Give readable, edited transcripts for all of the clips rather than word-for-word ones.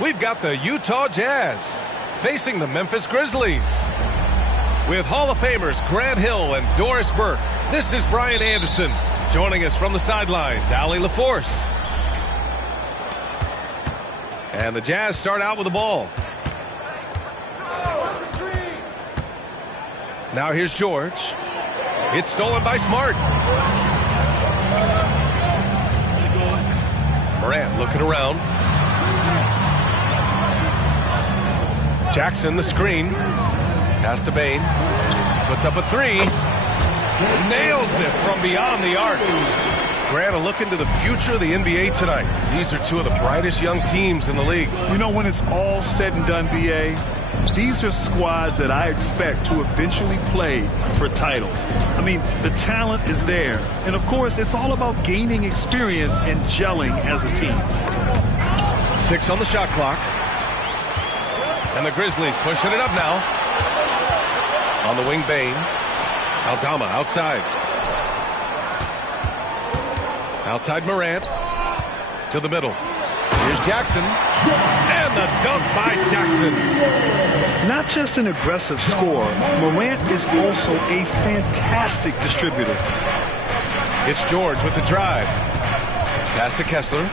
We've got the Utah Jazz facing the Memphis Grizzlies. With Hall of Famers Grant Hill and Doris Burke, this is Brian Anderson. Joining us from the sidelines, Allie LaForce. And the Jazz start out with the ball. Now here's George. It's stolen by Smart. Morant looking around. Jackson, the screen. Pass to Bane. Puts up a three. Nails it from beyond the arc. Grant, a look into the future of the NBA tonight. These are two of the brightest young teams in the league. You know, when it's all said and done, B.A., these are squads that I expect to eventually play for titles. I mean, the talent is there. And, of course, it's all about gaining experience and gelling as a team. 6 on the shot clock. And the Grizzlies pushing it up now. On the wing, Bane. Aldama outside. Outside Morant. To the middle. Here's Jackson. And the dunk by Jackson. Not just an aggressive scorer, Morant is also a fantastic distributor. It's George with the drive. Pass to Kessler.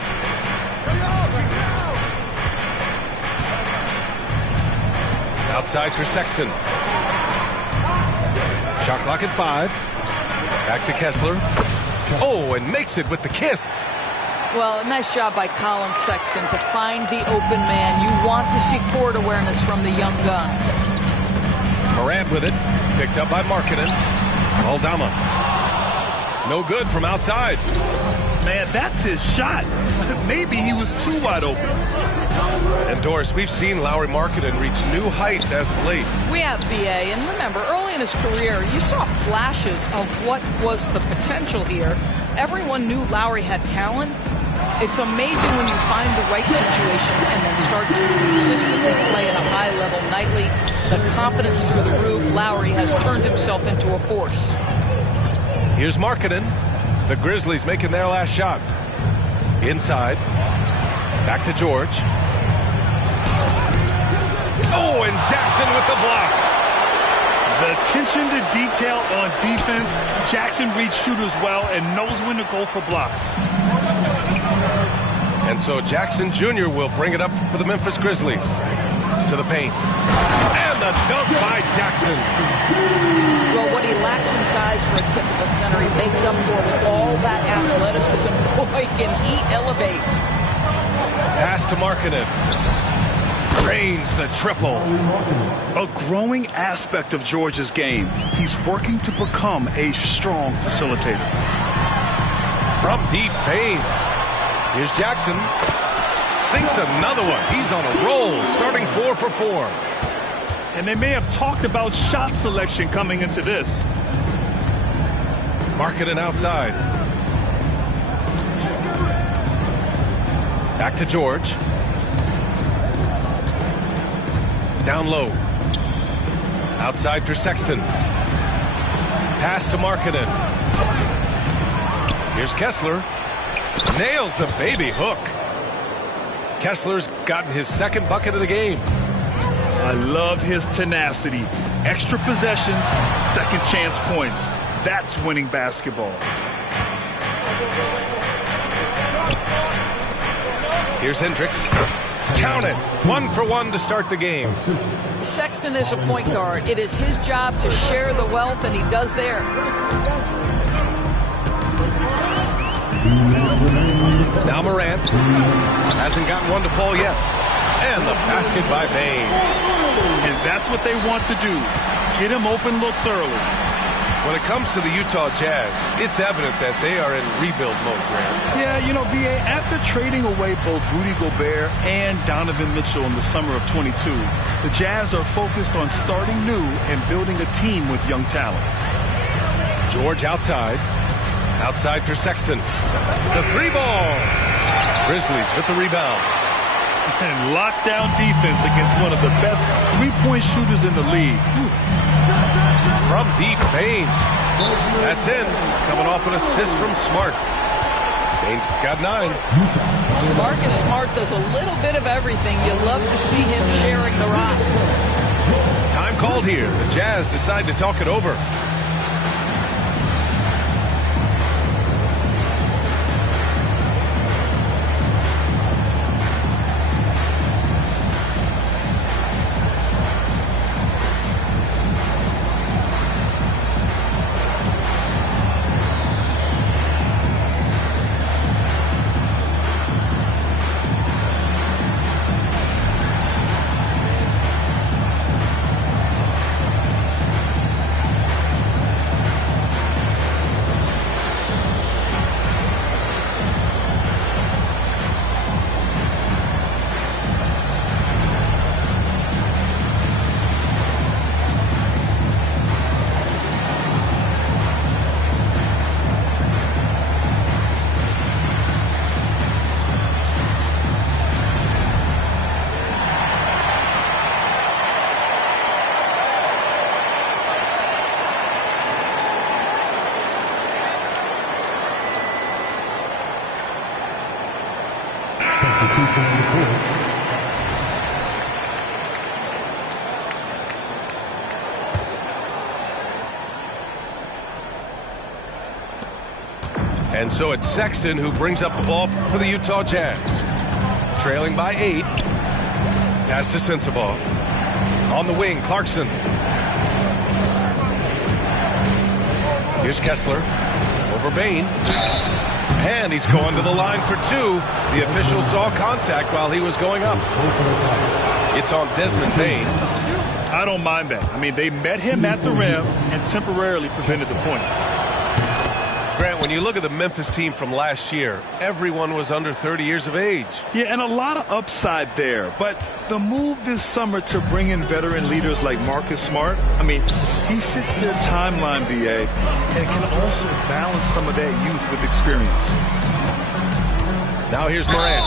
Outside for Sexton. Shot clock at 5. Back to Kessler. Oh, and makes it with the kiss. Well, a nice job by Colin Sexton to find the open man. You want to see court awareness from the young gun. Morant with it. Picked up by Markkanen. Aldama. No good from outside. Man, that's his shot. Maybe he was too wide open. And Doris, we've seen Lauri Markkanen reach new heights as of late. We have, B.A., and remember, early in his career, you saw flashes of what was the potential here. Everyone knew Lauri had talent. It's amazing when you find the right situation and then start to consistently play at a high level nightly. The confidence is through the roof. Lauri has turned himself into a force. Here's Markkanen. The Grizzlies making their last shot. Inside. Back to George. Oh, and Jackson with the block. The attention to detail on defense. Jackson reads shooters well and knows when to go for blocks. And so Jackson Jr. will bring it up for the Memphis Grizzlies. To the paint. And the dunk by Jackson. Well, what he lacks in size for a typical center, he makes up for with all that athleticism. Boy, can he elevate. Pass to Markkanen. Drains the triple. A growing aspect of George's game. He's working to become a strong facilitator. From deep, Bane. Here's Jackson. Sinks another one. He's on a roll, starting 4 for 4. And they may have talked about shot selection coming into this. Markkanen outside. Back to George. Down low. Outside for Sexton. Pass to Markkanen. Here's Kessler. Nails the baby hook. Kessler's gotten his second bucket of the game. I love his tenacity. Extra possessions, second chance points. That's winning basketball. Here's Hendricks. Count it. 1 for 1 to start the game. Sexton is a point guard. It is his job to share the wealth, and he does there. Now Morant. Hasn't gotten one to fall yet. And the basket by Bane. And that's what they want to do. Get him open looks early. When it comes to the Utah Jazz, it's evident that they are in rebuild mode, Grant. Yeah, you know, B.A., after trading away both Rudy Gobert and Donovan Mitchell in the summer of 22, the Jazz are focused on starting new and building a team with young talent. George outside. Outside for Sexton. The three ball. Grizzlies with the rebound. And lockdown defense against one of the best three-point shooters in the league. From deep, Bain. That's in. Coming off an assist from Smart. Bain's got 9. Marcus Smart does a little bit of everything. You love to see him sharing the rock. Time called here. The Jazz decide to talk it over. And so it's Sexton who brings up the ball for the Utah Jazz. Trailing by 8. Pass to Sensabaugh. On the wing, Clarkson. Here's Kessler. Over Bain. And he's going to the line for 2. The official saw contact while he was going up. It's on Desmond Bain. I don't mind that. I mean, they met him at the rim and temporarily prevented the points. Grant, when you look at the Memphis team from last year, everyone was under 30 years of age. Yeah, and a lot of upside there. But the move this summer to bring in veteran leaders like Marcus Smart, I mean, he fits their timeline, BA, and can also balance some of that youth with experience. Now here's Morant.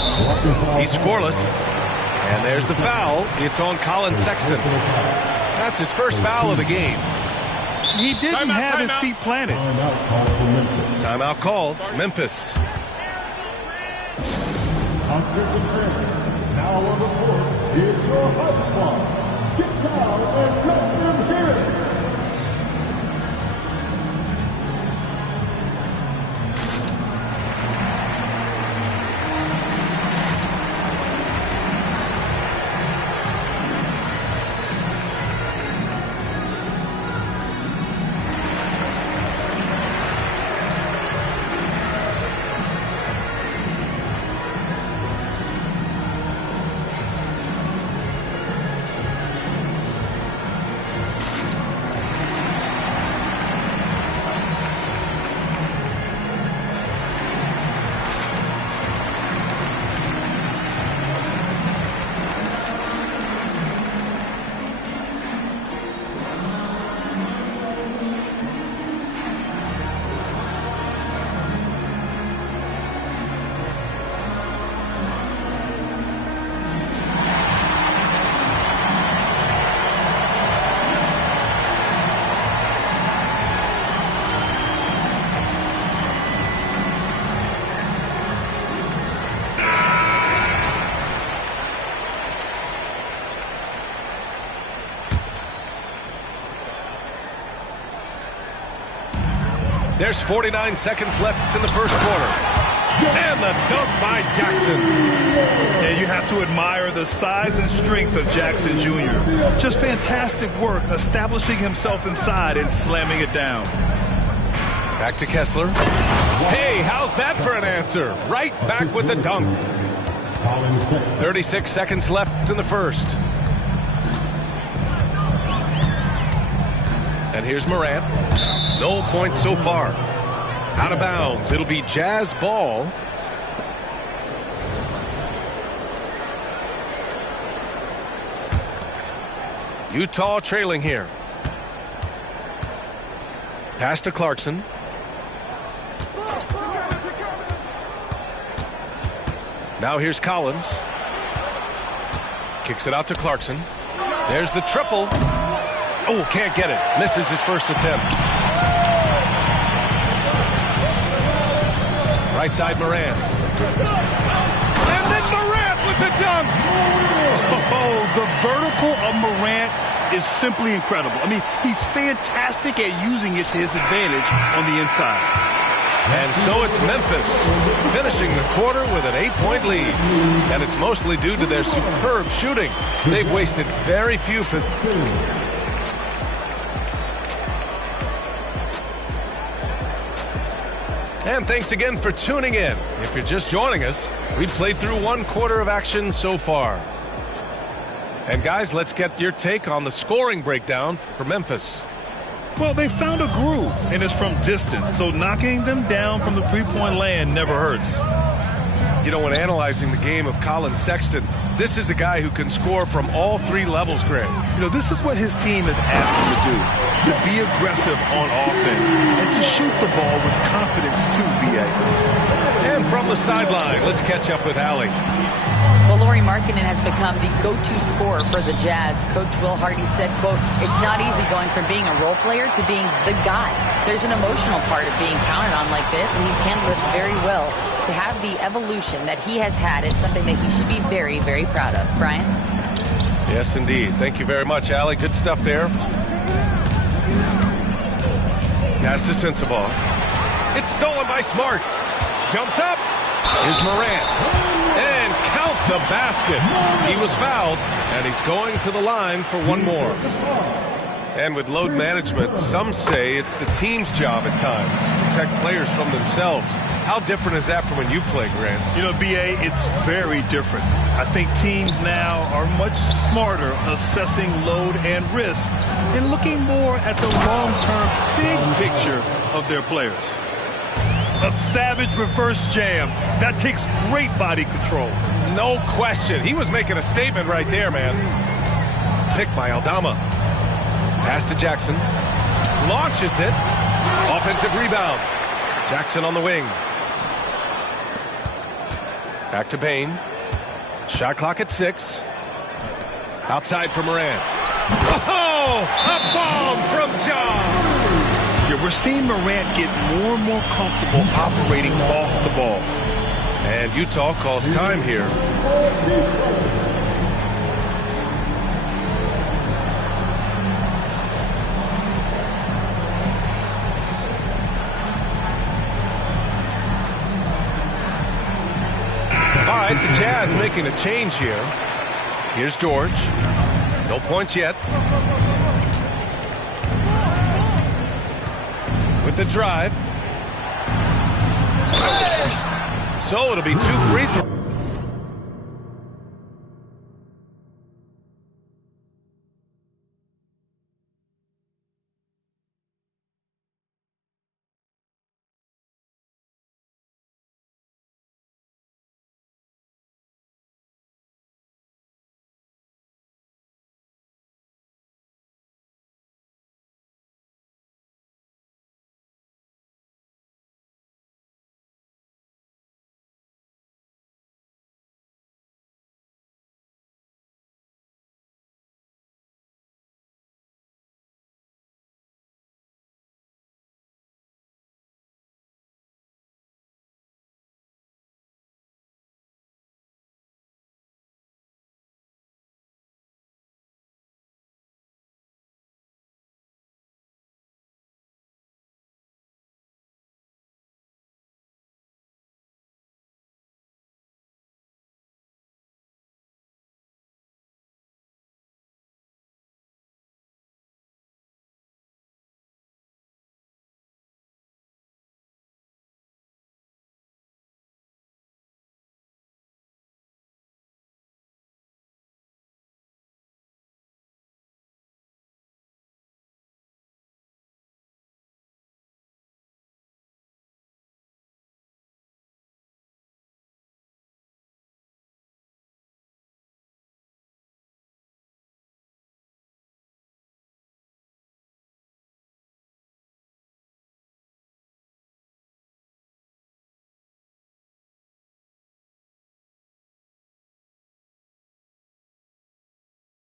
He's scoreless. And there's the foul. It's on Colin Sexton. That's his first foul of the game. He didn't have his feet planted. Timeout called. Memphis. Now on the court, here's your hot spot. Get down and let them hear it. There's 49 seconds left in the first quarter. And the dunk by Jackson. And you have to admire the size and strength of Jackson Jr. Just fantastic work establishing himself inside and slamming it down. Back to Kessler. Hey, how's that for an answer? Right back with the dunk. 36 seconds left in the first. And here's Morant. No points so far. Out of bounds. It'll be Jazz ball. Utah trailing here. Pass to Clarkson. Now here's Collins. Kicks it out to Clarkson. There's the triple. Oh, can't get it. Misses his first attempt. Right side Morant. And then Morant with the dunk. Oh, the vertical of Morant is simply incredible. I mean, he's fantastic at using it to his advantage on the inside. And so it's Memphis finishing the quarter with an 8-point lead. And it's mostly due to their superb shooting. They've wasted very few possessions. And thanks again for tuning in. If you're just joining us, we've played through one quarter of action so far. And guys, let's get your take on the scoring breakdown for Memphis. Well, they found a groove, and it's from distance, so knocking them down from the three-point land never hurts. You know, when analyzing the game of Colin Sexton, this is a guy who can score from all three levels, Grant. You know, this is what his team has asked him to do, to be aggressive on offense and to shoot the ball with confidence too, B.A. And from the sideline, let's catch up with Allie. Well, Lauri Markkanen has become the go-to scorer for the Jazz. Coach Will Hardy said, quote, "It's not easy going from being a role player to being the guy. There's an emotional part of being counted on like this, and he's handled it very well. To have the evolution that he has had is something that he should be very, very proud of." Brian? Yes, indeed. Thank you very much, Allie. Good stuff there. Pass to Sensabaugh. It's stolen by Smart. Jumps up. Here's Morant. And count the basket. He was fouled, and he's going to the line for one more. And with load management, some say it's the team's job at times to protect players from themselves. How different is that from when you play, Grant? You know, B.A., it's very different. I think teams now are much smarter assessing load and risk and looking more at the long-term big picture of their players. A savage reverse jam. That takes great body control. No question. He was making a statement right there, man. Picked by Aldama. Pass to Jackson. Launches it. Offensive rebound. Jackson on the wing. Back to Bain. Shot clock at 6. Outside for Morant. Oh! A bomb from John! Yeah, we're seeing Morant get more and more comfortable operating off the ball. And Utah calls time here. All right, the Jazz making a change here. Here's George. No points yet. With the drive. So it'll be 2 free throws.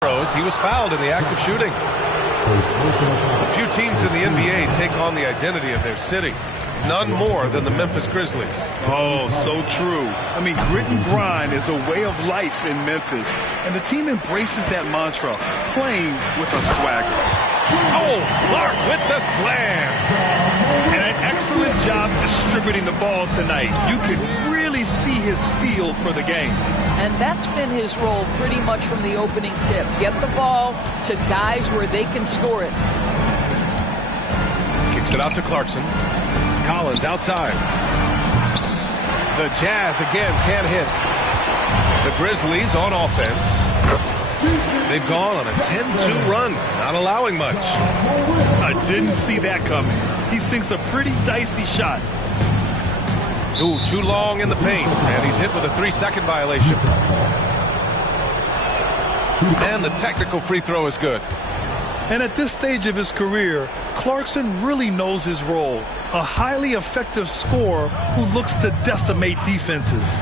He was fouled in the act of shooting. A few teams in the NBA take on the identity of their city. None more than the Memphis Grizzlies. Oh, so true. I mean, grit and grind is a way of life in Memphis. And the team embraces that mantra, playing with a swagger. Oh, Clark with the slam. And an excellent job distributing the ball tonight. You could really see his feel for the game. And that's been his role pretty much from the opening tip. Get the ball to guys where they can score it. Kicks it out to Clarkson. Collins outside. The Jazz again can't hit. The Grizzlies on offense. They've gone on a 10-2 run, not allowing much. I didn't see that coming. He sinks a pretty dicey shot. Ooh, too long in the paint, and he's hit with a 3-second violation. And the technical free throw is good. And at this stage of his career, Clarkson really knows his role. A highly effective scorer who looks to decimate defenses.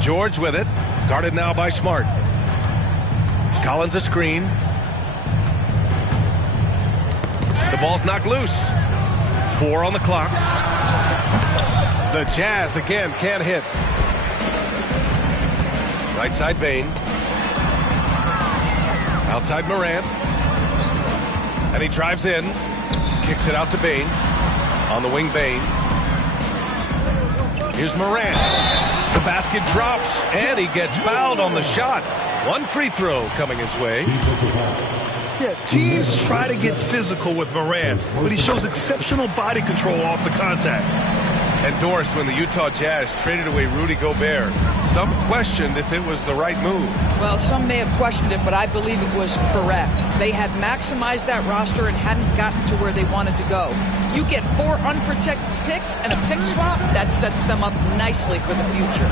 George with it, guarded now by Smart. Collins a screen. The ball's knocked loose. 4 on the clock. The Jazz again can't hit. Right side Bain. Outside Morant. And he drives in. Kicks it out to Bain. On the wing Bain. Here's Morant. The basket drops and he gets fouled on the shot. One free throw coming his way. Yeah, teams try to get physical with Morant, but he shows exceptional body control off the contact. And Doris, when the Utah Jazz traded away Rudy Gobert, some questioned if it was the right move. Well, some may have questioned it, but I believe it was correct. They had maximized that roster and hadn't gotten to where they wanted to go. You get 4 unprotected picks and a pick swap, that sets them up nicely for the future.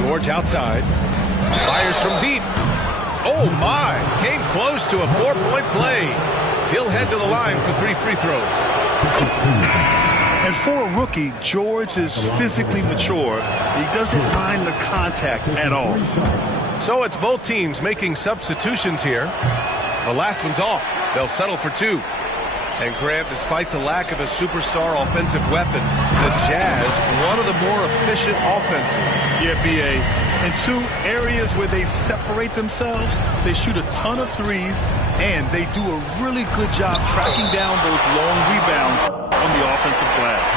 George outside. Fires from deep. Oh, my. Came close to a 4-point play. He'll head to the line for 3 free throws. And for a rookie, George is physically mature. He doesn't mind the contact at all. So it's both teams making substitutions here. The last one's off. They'll settle for 2. And Graham, despite the lack of a superstar offensive weapon, the Jazz, one of the more efficient offenses. Yeah, B.A. In 2 areas where they separate themselves, they shoot a ton of threes, and they do a really good job tracking down those long rebounds on the offensive glass.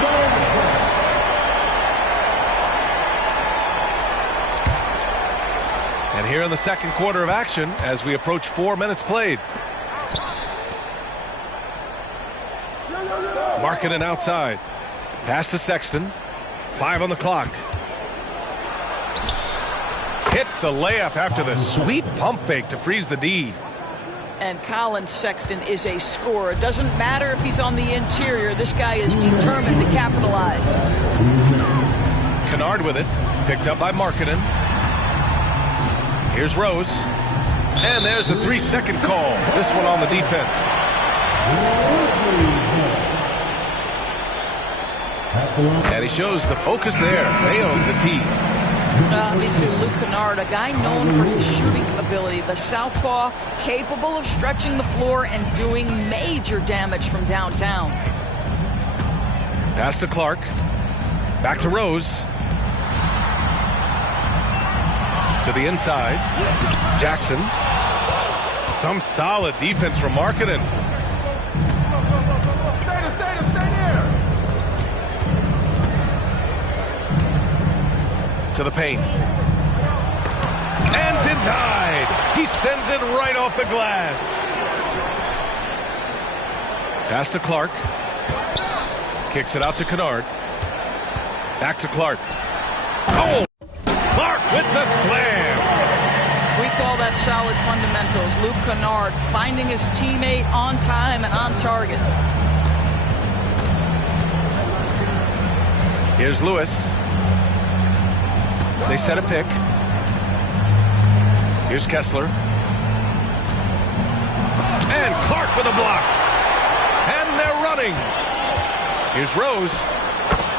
And here in the second quarter of action, as we approach 4 minutes played. Markkanen outside. Pass to Sexton. 5 on the clock. Hits the layup after the sweet pump fake to freeze the D. And Colin Sexton is a scorer. It doesn't matter if he's on the interior. This guy is determined to capitalize. Kennard with it. Picked up by Markkanen. Here's Rose. And there's the 3-second call. This one on the defense. And he shows the focus there. Fails the tee. Obviously, Luke Kennard, a guy known for his shooting ability. The southpaw, capable of stretching the floor and doing major damage from downtown. Pass to Clark. Back to Rose. To the inside. Jackson. Some solid defense from Markkanen. To the paint. And denied. He sends it right off the glass. Pass to Clark. Kicks it out to Kennard. Back to Clark. Oh! Clark with the slam. We call that solid fundamentals. Luke Kennard finding his teammate on time and on target. Here's Lewis. They set a pick. Here's Kessler. And Clark with a block. And they're running. Here's Rose.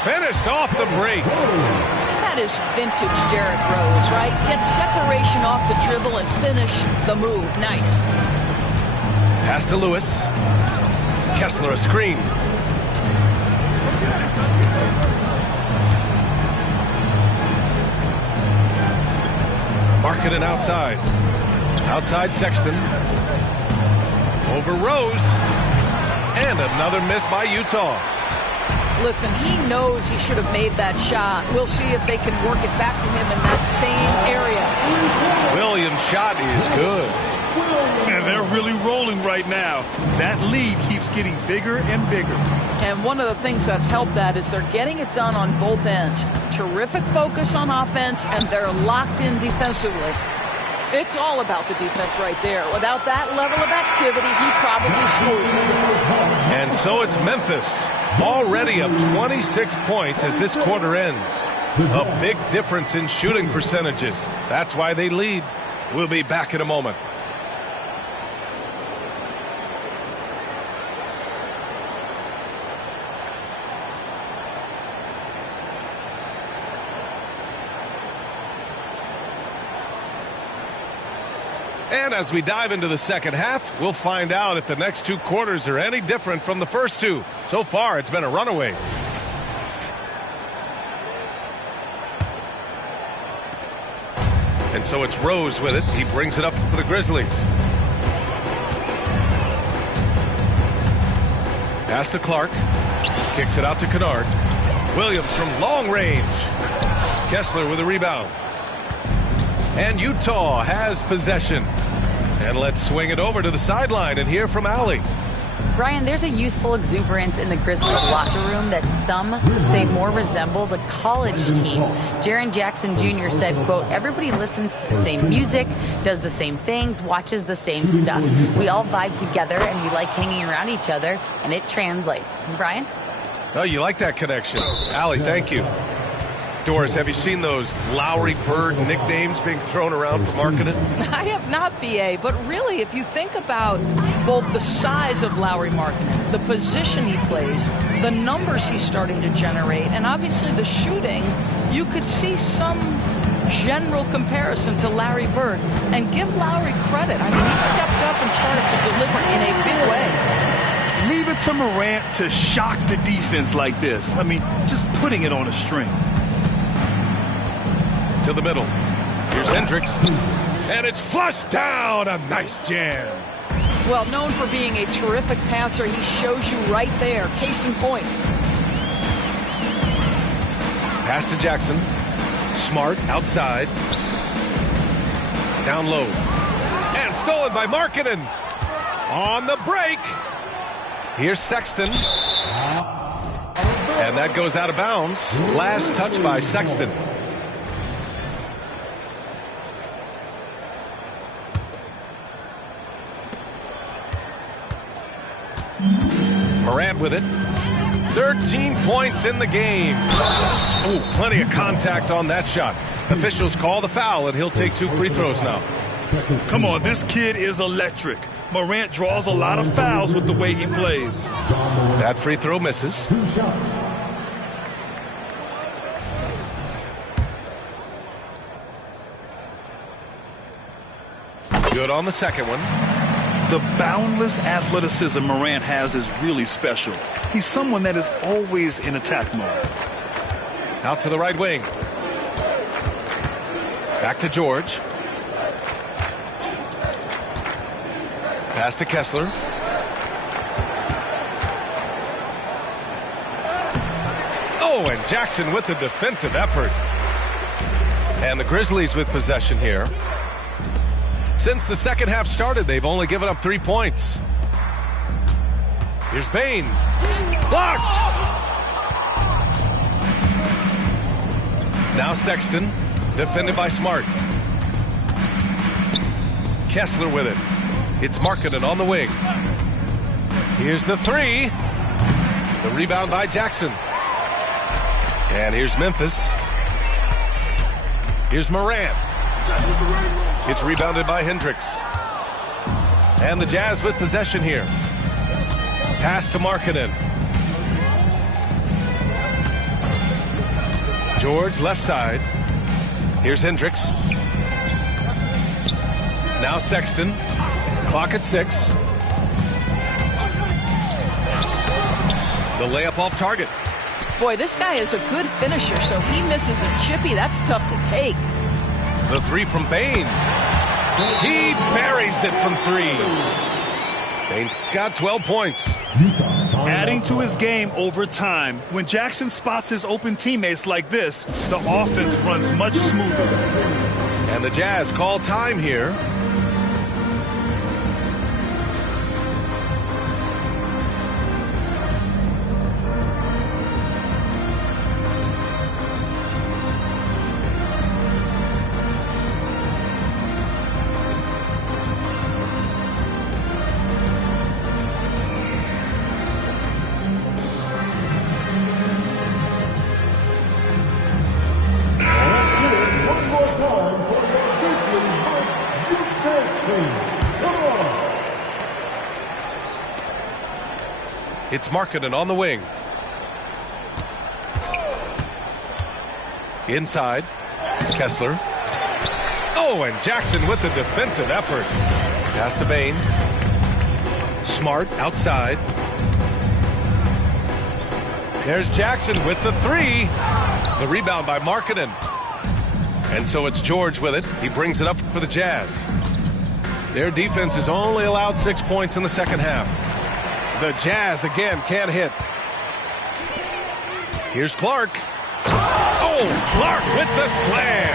Finished off the break. That That is vintage Derrick Rose, right? Get separation off the dribble and finish the move. Nice. Pass to Lewis. Kessler a screen. Markkanen outside. Outside Sexton. Over Rose. And another miss by Utah. Listen, he knows he should have made that shot. We'll see if they can work it back to him in that same area. Williams' shot is good. And they're really rolling right now. That lead keeps getting bigger and bigger. And one of the things that's helped that is they're getting it done on both ends. Terrific focus on offense, and they're locked in defensively. It's all about the defense right there. Without that level of activity, he probably scores it. And so it's Memphis, already up 26 points as this quarter ends. A big difference in shooting percentages. That's why they lead. We'll be back in a moment. And as we dive into the second half, we'll find out if the next two quarters are any different from the first two. So far, it's been a runaway. And so it's Rose with it. He brings it up for the Grizzlies. Pass to Clark. Kicks it out to Kennard. Williams from long range. Kessler with a rebound. And Utah has possession. And let's swing it over to the sideline and hear from Allie. Brian, there's a youthful exuberance in the Grizzlies locker room that some say more resembles a college team. Jaren Jackson Jr. said, quote, everybody listens to the same music, does the same things, watches the same stuff. We all vibe together and we like hanging around each other, and it translates. Brian? Oh, you like that connection. Allie, thank you. Doris, have you seen those Lowry Bird nicknames being thrown around for Markkanen? I have not, B.A., but really, if you think about both the size of Lauri Markkanen, the position he plays, the numbers he's starting to generate, and obviously the shooting, you could see some general comparison to Larry Bird. And give Lowry credit. I mean, he stepped up and started to deliver in a big way. Leave it to Morant to shock the defense like this. I mean, just putting it on a string. To the middle. Here's Hendricks. And it's flushed down. A nice jam. Well, known for being a terrific passer, he shows you right there. Case in point. Pass to Jackson. Smart outside. Down low. And stolen by Markkanen. On the break. Here's Sexton. And that goes out of bounds. Last touch by Sexton. Morant with it. 13 points in the game. Ooh, plenty of contact on that shot. Officials call the foul, and he'll take 2 free throws now. Come on, this kid is electric. Morant draws a lot of fouls with the way he plays. That free throw misses. Good on the second one. The boundless athleticism Morant has is really special. He's someone that is always in attack mode. Out to the right wing. Back to George. Pass to Kessler. Oh, and Jackson with the defensive effort. And the Grizzlies with possession here. Since the second half started, they've only given up 3 points. Here's Bane. Blocked! Now Sexton, defended by Smart. Kessler with it. It's Markkanen on the wing. Here's the three. The rebound by Jackson. And here's Memphis. Here's Morant. It's rebounded by Hendricks. And the Jazz with possession here. Pass to Markkanen. George left side. Here's Hendricks. Now Sexton. Clock at 6. The layup off target. Boy, this guy is a good finisher, so he misses a chippy. That's tough to take. The 3 from Bain. He buries it from 3. Bain's got 12 points. Adding to his game over time. When Jackson spots his open teammates like this, the offense runs much smoother. And the Jazz call time here. It's Markkanen on the wing. Inside. Kessler. Oh, and Jackson with the defensive effort. Pass to Bain. Smart outside. There's Jackson with the 3. The rebound by Markkanen. And so it's George with it. He brings it up for the Jazz. Their defense has only allowed 6 points in the second half. The Jazz again can't hit. Here's Clark. Oh, Clark with the slam.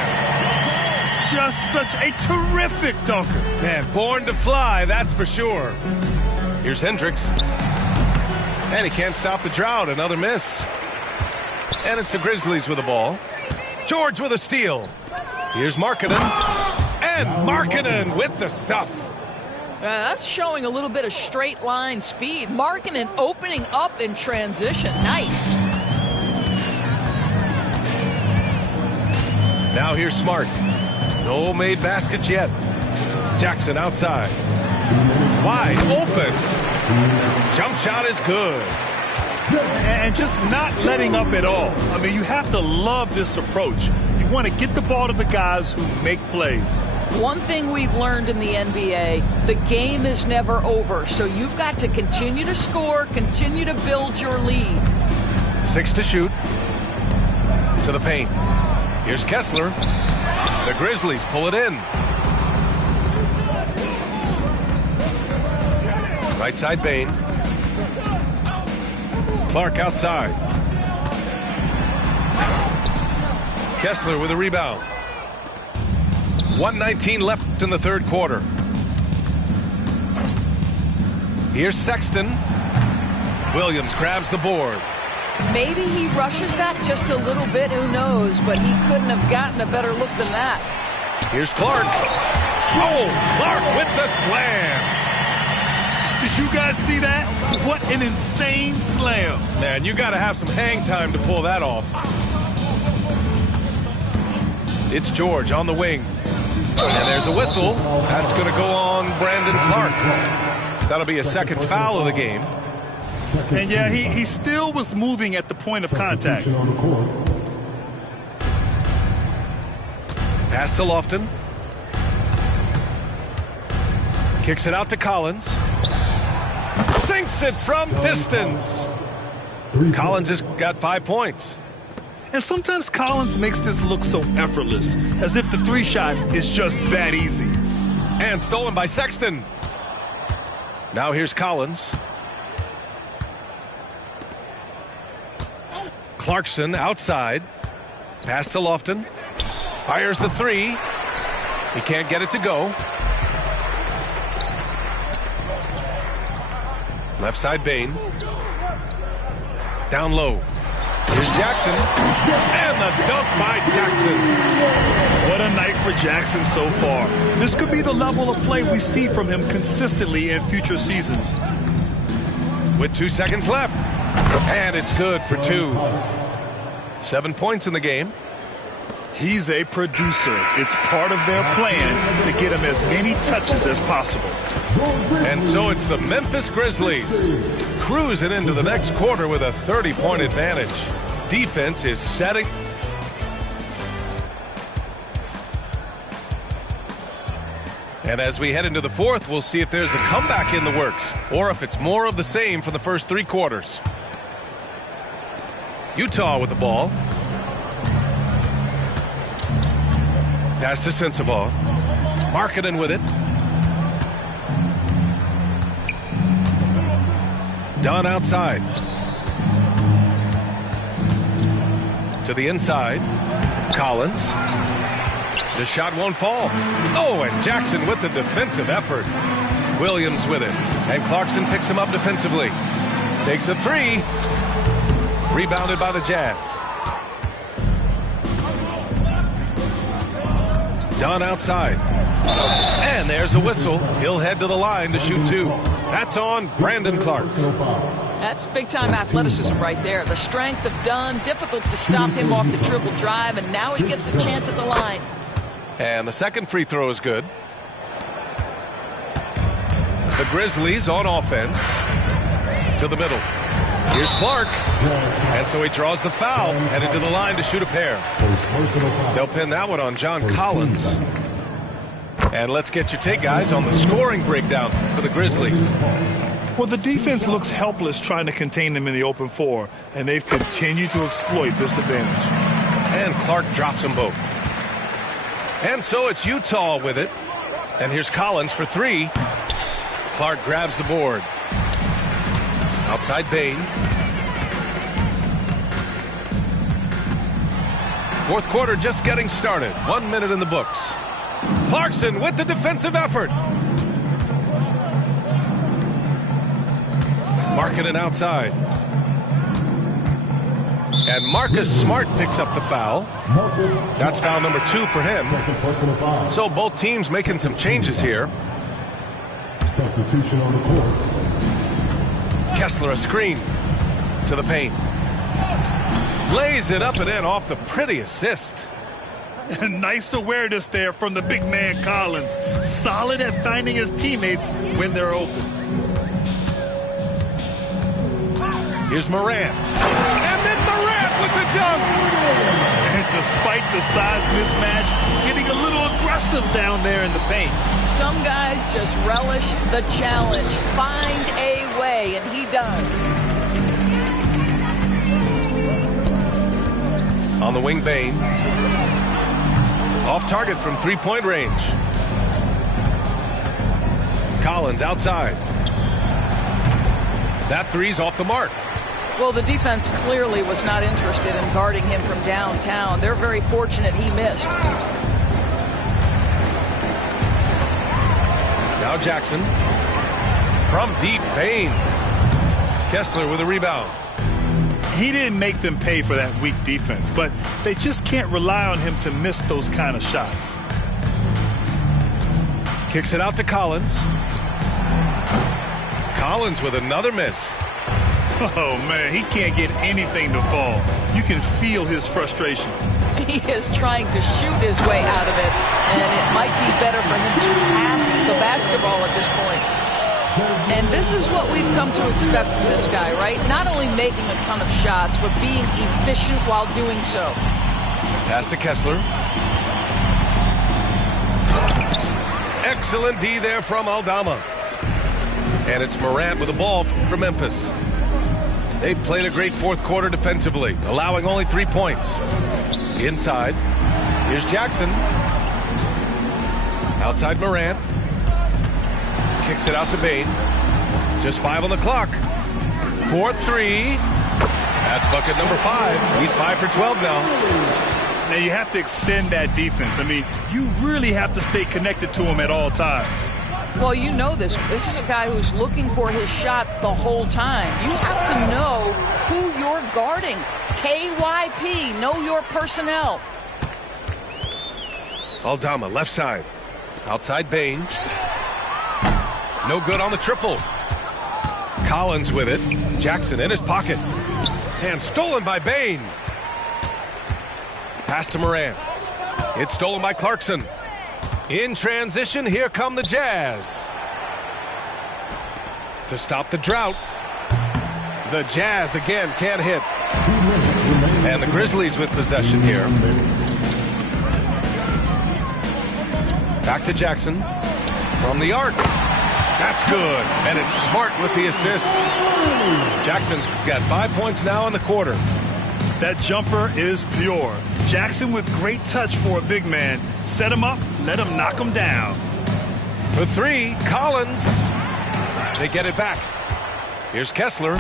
Just such a terrific dunker. Man, born to fly, that's for sure. Here's Hendricks. And he can't stop the drought. Another miss. And it's the Grizzlies with the ball. George with a steal. Here's Markkanen. And Markkanen with the stuff. That's showing a little bit of straight line speed. Markkanen opening up in transition. Nice. Now here's Smart. No made baskets yet. Jackson outside. Wide open. Jump shot is good. And just not letting up at all. I mean, you have to love this approach. You want to get the ball to the guys who make plays. One thing we've learned in the NBA, the game is never over. So you've got to continue to score, continue to build your lead. 6 to shoot. To the paint. Here's Kessler. The Grizzlies pull it in. Right side Bain. Clark outside. Kessler with a rebound. 1:19 left in the third quarter. Here's Sexton. Williams grabs the board. Maybe he rushes that just a little bit, who knows, but he couldn't have gotten a better look than that. Here's Clark. Oh, Clark with the slam. Did you guys see that? What an insane slam. Man, you got to have some hang time to pull that off. It's George on the wing. And there's a whistle. That's going to go on Brandon Clark. That'll be a second foul of the game. And yeah, he still was moving at the point of contact. Pass to Lofton. Kicks it out to Collins. Sinks it from distance. Collins has got 5 points. And sometimes Collins makes this look so effortless, as if the 3-shot is just that easy. And stolen by Sexton. Now here's Collins. Clarkson outside. Pass to Lofton. Fires the 3. He can't get it to go. Left side Bain. Down low. Here's Jackson. And the dunk by Jackson. What a night for Jackson so far. This could be the level of play we see from him consistently in future seasons. With 2 seconds left. And it's good for 2. 7 points in the game. He's a producer. It's part of their plan to get him as many touches as possible. And so it's the Memphis Grizzlies cruising into the next quarter with a 30-point advantage. Defense is setting And as we head into the fourth, we'll see if there's a comeback in the works or if it's more of the same for the first 3 quarters. Utah with the ball. Pass to Sensabaugh. Markkanen with it. Dunn outside. To the inside. Collins. The shot won't fall. Oh, and Jackson with the defensive effort. Williams with it. And Clarkson picks him up defensively. Takes a 3. Rebounded by the Jazz. Dunn outside. And there's a whistle. He'll head to the line to shoot 2. That's on Brandon Clark. That's big-time athleticism right there. The strength of Dunn, difficult to stop him off the dribble drive, and now he gets a chance at the line. And the second free throw is good. The Grizzlies on offense. To the middle. Here's Clark. And so he draws the foul, headed to the line to shoot a pair. They'll pin that one on John Collins. And let's get your take, guys, on the scoring breakdown for the Grizzlies. Well, the defense looks helpless trying to contain them in the open floor, and they've continued to exploit this advantage. And Clark drops them both. And so it's Utah with it. And here's Collins for 3. Clark grabs the board. Outside Bain. Fourth quarter just getting started. 1 minute in the books. Clarkson with the defensive effort. Markkanen outside. And Marcus Smart picks up the foul. That's foul number 2 for him. So both teams making some changes here. Substitution on the court. Kessler a screen to the paint. Lays it up and in off the pretty assist. Nice awareness there from the big man Collins. Solid at finding his teammates when they're open. Here's Morant. And then Morant with the dunk. And despite the size mismatch, getting a little aggressive down there in the paint. Some guys just relish the challenge. Find a way, and he does. On the wing, Bain. Off target from 3-point range. Collins outside. That 3's off the mark. Well, the defense clearly was not interested in guarding him from downtown. They're very fortunate he missed. Now Jackson. From deep, Bain. Kessler with a rebound. He didn't make them pay for that weak defense, but they just can't rely on him to miss those kind of shots. Kicks it out to Collins. Collins with another miss. Oh, man, he can't get anything to fall. You can feel his frustration. He is trying to shoot his way out of it, and it might be better for him to pass the basketball at this point. And this is what we've come to expect from this guy, right? Not only making a ton of shots, but being efficient while doing so. Pass to Kessler. Excellent D there from Aldama. And it's Morant with the ball for Memphis. They played a great fourth quarter defensively, allowing only 3 points. Inside, here's Jackson. Outside Morant. Kicks it out to Bain. Just 5 on the clock. 4-3. That's bucket number 5. He's 5 for 12 now. Now you have to extend that defense. I mean, you really have to stay connected to him at all times. Well, you know this. This is a guy who's looking for his shot the whole time. You have to know who you're guarding. KYP, know your personnel. Aldama, left side. Outside Bain. No good on the triple. Collins with it. Jackson in his pocket. And stolen by Bain. Pass to Morant. It's stolen by Clarkson. In transition, here come the Jazz. To stop the drought. The Jazz again can't hit. And the Grizzlies with possession here. Back to Jackson. From the arc. That's good. And it's Smart with the assist. Jackson's got 5 points now in the quarter. That jumper is pure. Jackson with great touch for a big man. Set him up, let him knock him down. For three, Collins. They get it back. Here's Kessler.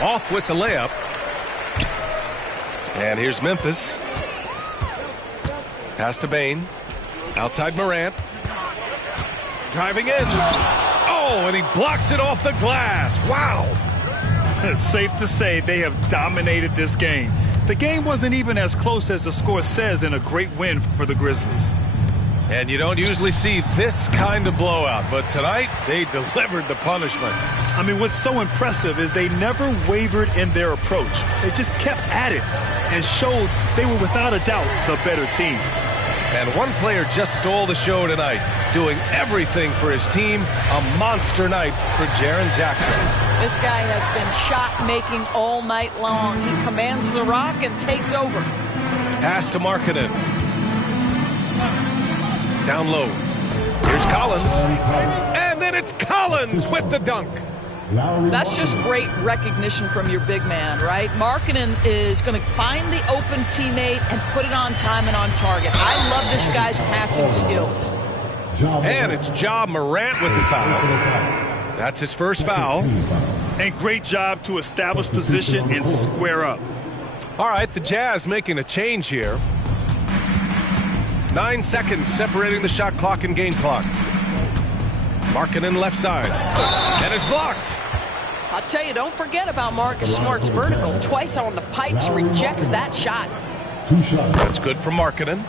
Off with the layup. And here's Memphis. Pass to Bain. Outside Morant. Driving in. Oh, and he blocks it off the glass. Wow. It's safe to say they have dominated this game. The game wasn't even as close as the score says in a great win for the Grizzlies. And you don't usually see this kind of blowout, but tonight they delivered the punishment. I mean, what's so impressive is they never wavered in their approach. They just kept at it and showed they were without a doubt the better team. And one player just stole the show tonight, doing everything for his team. A monster night for Jaren Jackson. This guy has been shot-making all night long. He commands the rock and takes over. Pass to Markkanen. Down low. Here's Collins. And then it's Collins with the dunk. That's just great recognition from your big man, right? Markkanen is going to find the open teammate and put it on time and on target. I love this guy's passing skills. And it's Ja Morant with the foul. That's his first foul. And great job to establish position and square up. All right, the Jazz making a change here. 9 seconds separating the shot clock and game clock. Markkanen left side. And it's blocked. I'll tell you, don't forget about Marcus Smart's vertical. Twice on the pipes, rejects that shot. That's good for Markkanen.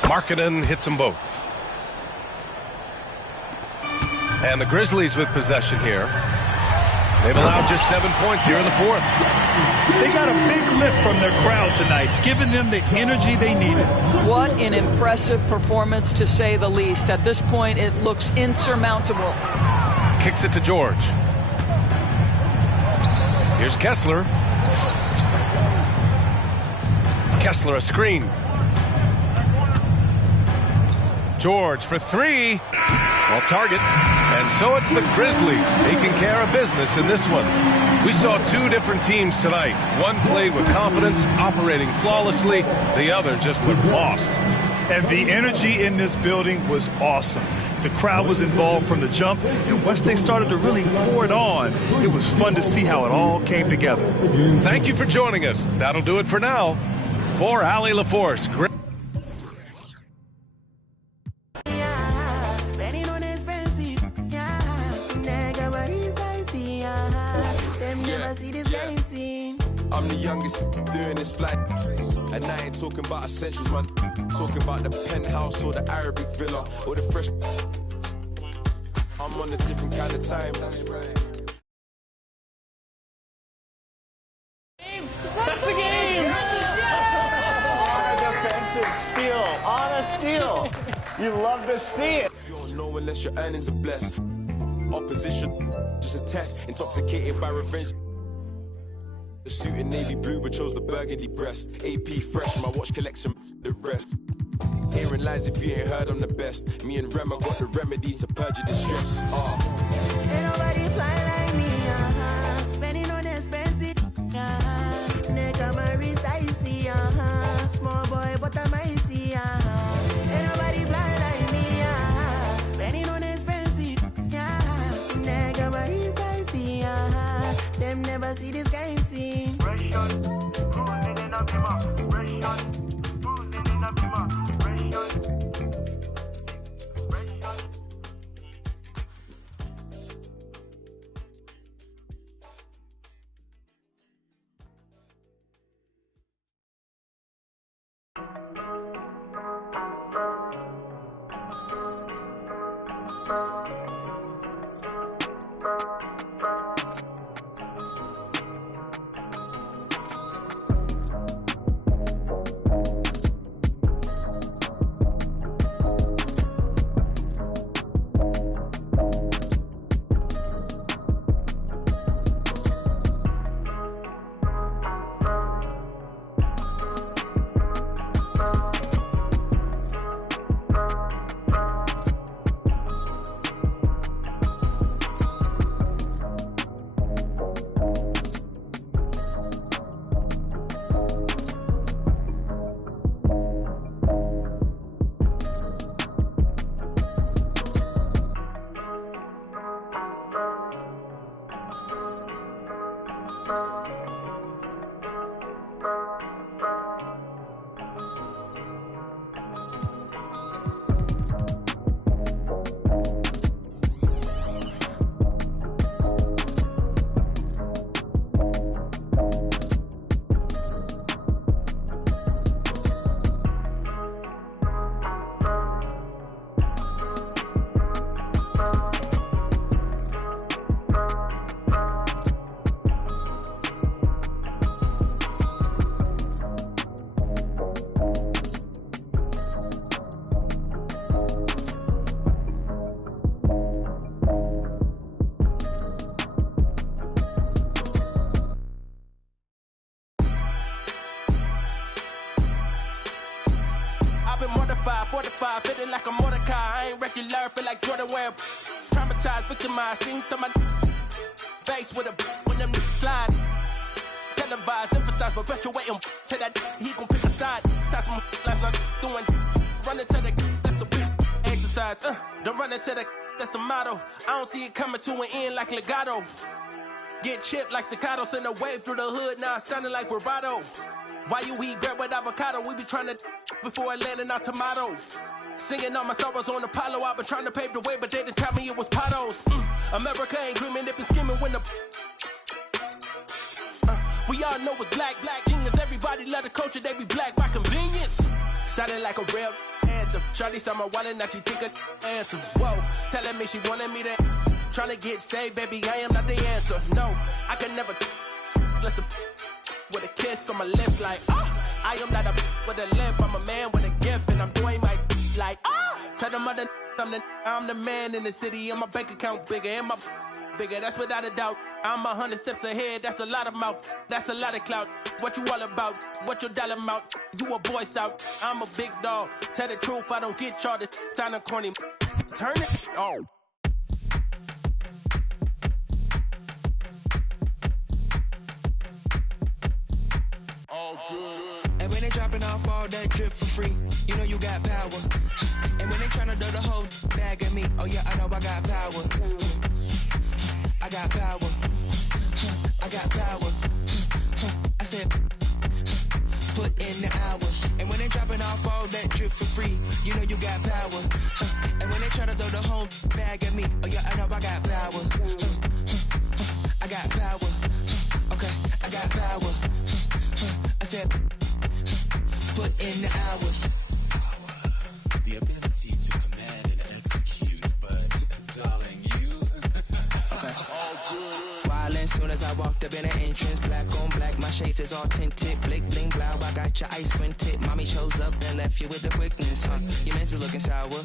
Markkanen hits them both. And the Grizzlies with possession here. They've allowed just 7 points here in the fourth. They got a big lift from their crowd tonight, giving them the energy they needed. What an impressive performance, to say the least. At this point, it looks insurmountable. Kicks it to George. Here's Kessler. Kessler a screen. George for three. Off target. And so it's the Grizzlies taking care of business in this one. We saw two different teams tonight. One played with confidence, operating flawlessly. The other just looked lost. And the energy in this building was awesome. The crowd was involved from the jump, and once they started to really pour it on, it was fun to see how it all came together. Thank you for joining us. That'll do it for now. For Allie LaForce. I'm the youngest doing this flight, and I ain't talking about essentials, man. Talking about the penthouse or the Arabic villa or the fresh. I'm on a different kind of time. That's right. That's the game! On a defensive steal. On a steal. You love to see it. You don't know unless your earnings are blessed. Opposition, just a test. Intoxicated by revenge. The suit in navy blue, but chose the burgundy breast. AP fresh, my watch collection, the rest. Hearing lies if you ain't heard, I'm the best. Me and Rema got the remedy to purge your distress. Ain't nobody fly like me, spending on expensive, nigga, my wrist icy, small boy, but I'm mighty, Ain't nobody fly like me, spending on expensive, nigga, my wrist icy, them never see this kind team. Cruising in a bima, cruising in a bima. 45, 45, feeling like a Mordecai. I ain't regular, feel like Jordan wearing. Traumatized, victimized, seen some of base with a when them niggas slide. Televised, emphasize, perpetuating to that he gon' pick a side. That's my life not doing. Running to the that's a big exercise. Don't run into the that's the motto. I don't see it coming to an end like legato. Get chipped like staccato, send a wave through the hood, now it's sounding like vibrato. Why you eat bread with avocado? We be trying to before it landing on tomato. Singing all my sorrows on Apollo. I've been trying to pave the way, but they didn't tell me it was potholes. America ain't dreaming, they been scheming when the we all know it's black genius. Everybody love the culture, they be black by convenience. Sounding like a real anthem. Shawty saw my wallet, now she think a answer. Whoa, telling me she wanted me to trying to get saved, baby, I am not the answer. No, I can never let the with a kiss on my lips like, I am not a with a lip, I'm a man with a gift, and I'm doing my like, tell them other I'm the man in the city, and my bank account bigger, and my bigger, that's without a doubt. I'm 100 steps ahead, that's a lot of mouth, that's a lot of clout. What you all about? What your dollar amount? You a boy scout, I'm a big dog. Tell the truth, I don't get charged. Sound corny. Turn it. Oh. And when they dropping off all that drip for free, you know you got power. And when they tryna do the whole bag at me, oh yeah, I know I got power. I got power. I got power. I said, put in the hours. And when they dropping off all that drip for free, you know you got power. And when they try to throw the whole bag at me, oh yeah, I know I got power. I got power. Okay, I got power. I said, put in the hours. The ability to command and execute, but darling, you. Okay. Violent soon as I walked up in the entrance, black on black, my shades is all tinted, blick bling blow, I got your ice squinted. Mommy chose up and left you with the quickness, huh? Your man's looking sour,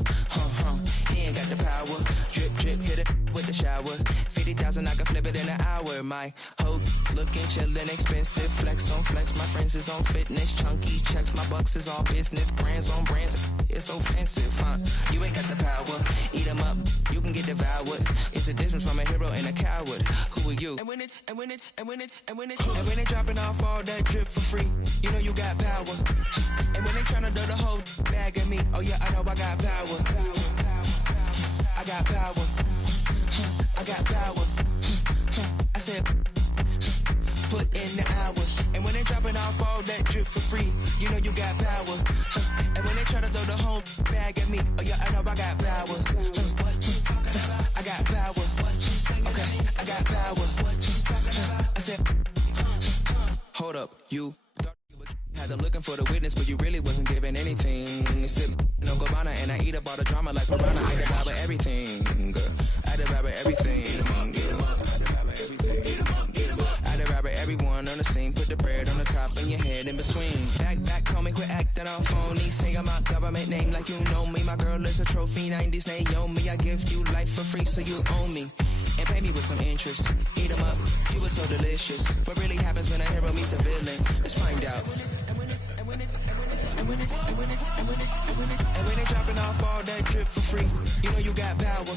he ain't got the power. Drip drip, hit it with the shower. 50,000, I can flip it in an hour. My hoe looking chillin', expensive. Flex on flex, my friends is on fitness. Chunky checks, my bucks is all business. Brands on brands, it's offensive, huh? You ain't got the power. Eat 'em up, you can get devoured. It's a difference from a hero and a coward. Who are you? And when they dropping off all that drip for free, you know you got power. And when they tryna do the whole bag at me, oh yeah, I know I got power. I got power. I got power. I said, put in the hours. And when they dropping off all that drip for free, you know you got power. And when they try to throw the whole bag at me, oh yeah, I know I got power. I got power. Okay, I got power. I said, hold up, you. Had them looking for the witness, but you really wasn't giving anything. Sip no Gabbana, and I eat up all the drama like Piranha. I devour everything, I devour everything, I devour everyone on the scene. Put the bread on the top and your head in between. Back, call me, quit acting all phony. Say I'm my government name like you know me. My girl is a trophy, 90s Naomi. I give you life for free, so you own me. And pay me with some interest. Eat 'em up, you were so delicious. What really happens when a hero meets a villain? Let's find out. And when they dropping off all that drip for free, you know you got power.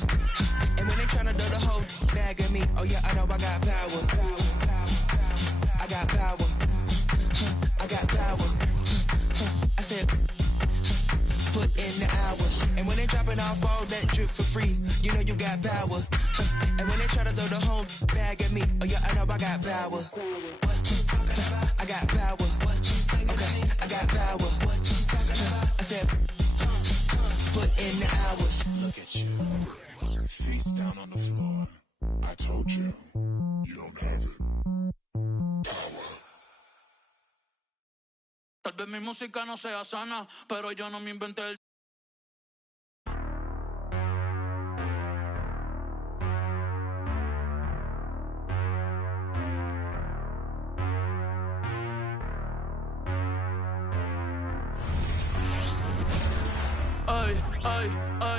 And when they tryna do the whole bag at me, oh yeah, I know I got power. I got power. I got power. I said, put in the hours. And when they dropping off all that drip for free, you know you got power. And when they try to throw the whole bag at me, oh yeah, I know I got power. I got power. Okay, I got power. I said, put in the hours. Look at you, face down on the floor. I told you, you don't have it. Power. Tal vez mi música no sea sana, pero yo no me inventé el... Ay, ay, ay.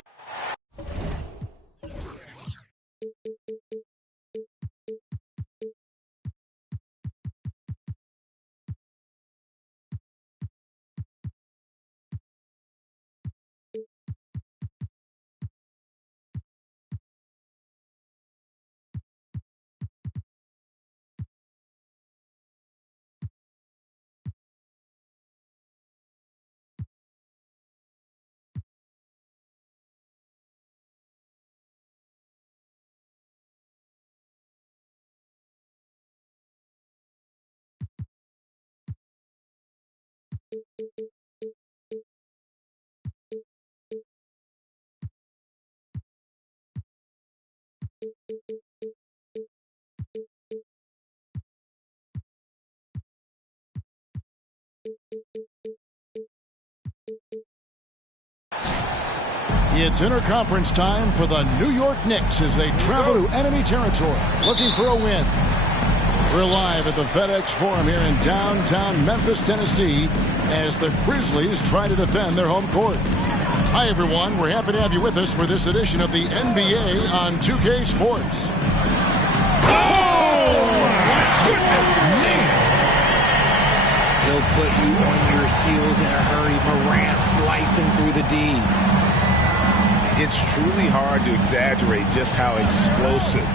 It's interconference time for the New York Knicks as they travel to enemy territory looking for a win. We're live at the FedEx Forum here in downtown Memphis, Tennessee, as the Grizzlies try to defend their home court. Hi, everyone. We're happy to have you with us for this edition of the NBA on 2K Sports. Oh, man. He'll put you on your heels in a hurry. Morant slicing through the D. It's truly hard to exaggerate just how explosive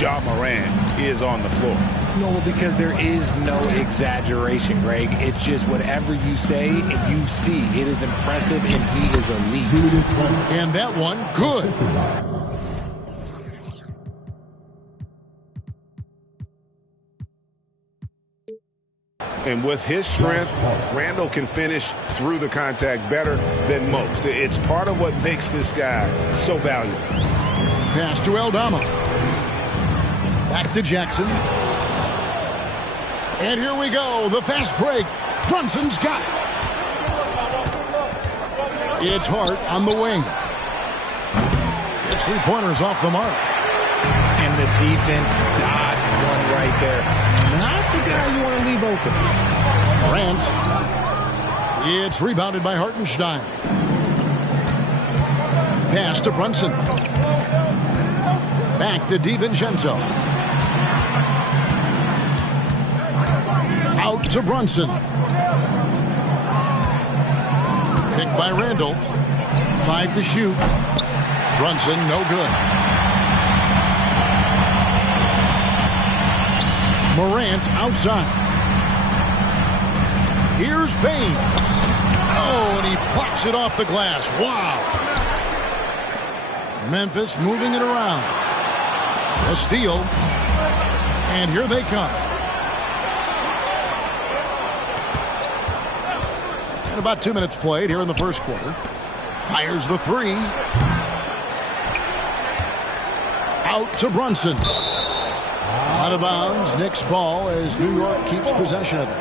Ja Morant is on the floor. No, because there is no exaggeration, Greg. It's just whatever you say and you see. It is impressive, and he is elite. And that one, good. And with his strength, Randall can finish through the contact better than most. It's part of what makes this guy so valuable. Pass to Aldama. Back to Jackson. And here we go, the fast break. Brunson's got it. It's Hart on the wing. His three-pointers off the mark. And the defense dodged one right there. Not the guy you want to leave open. Grant. It's rebounded by Hartenstein. Pass to Brunson. Back to DiVincenzo. Out to Brunson. Picked by Randall. 5 to shoot. Brunson, no good. Morant outside. Here's Payne. Oh, and he plucks it off the glass. Wow. Memphis moving it around. A steal. And here they come. And about 2 minutes played here in the first quarter. Fires the three. Out to Brunson. Out of bounds. Knicks ball as New York keeps possession of it.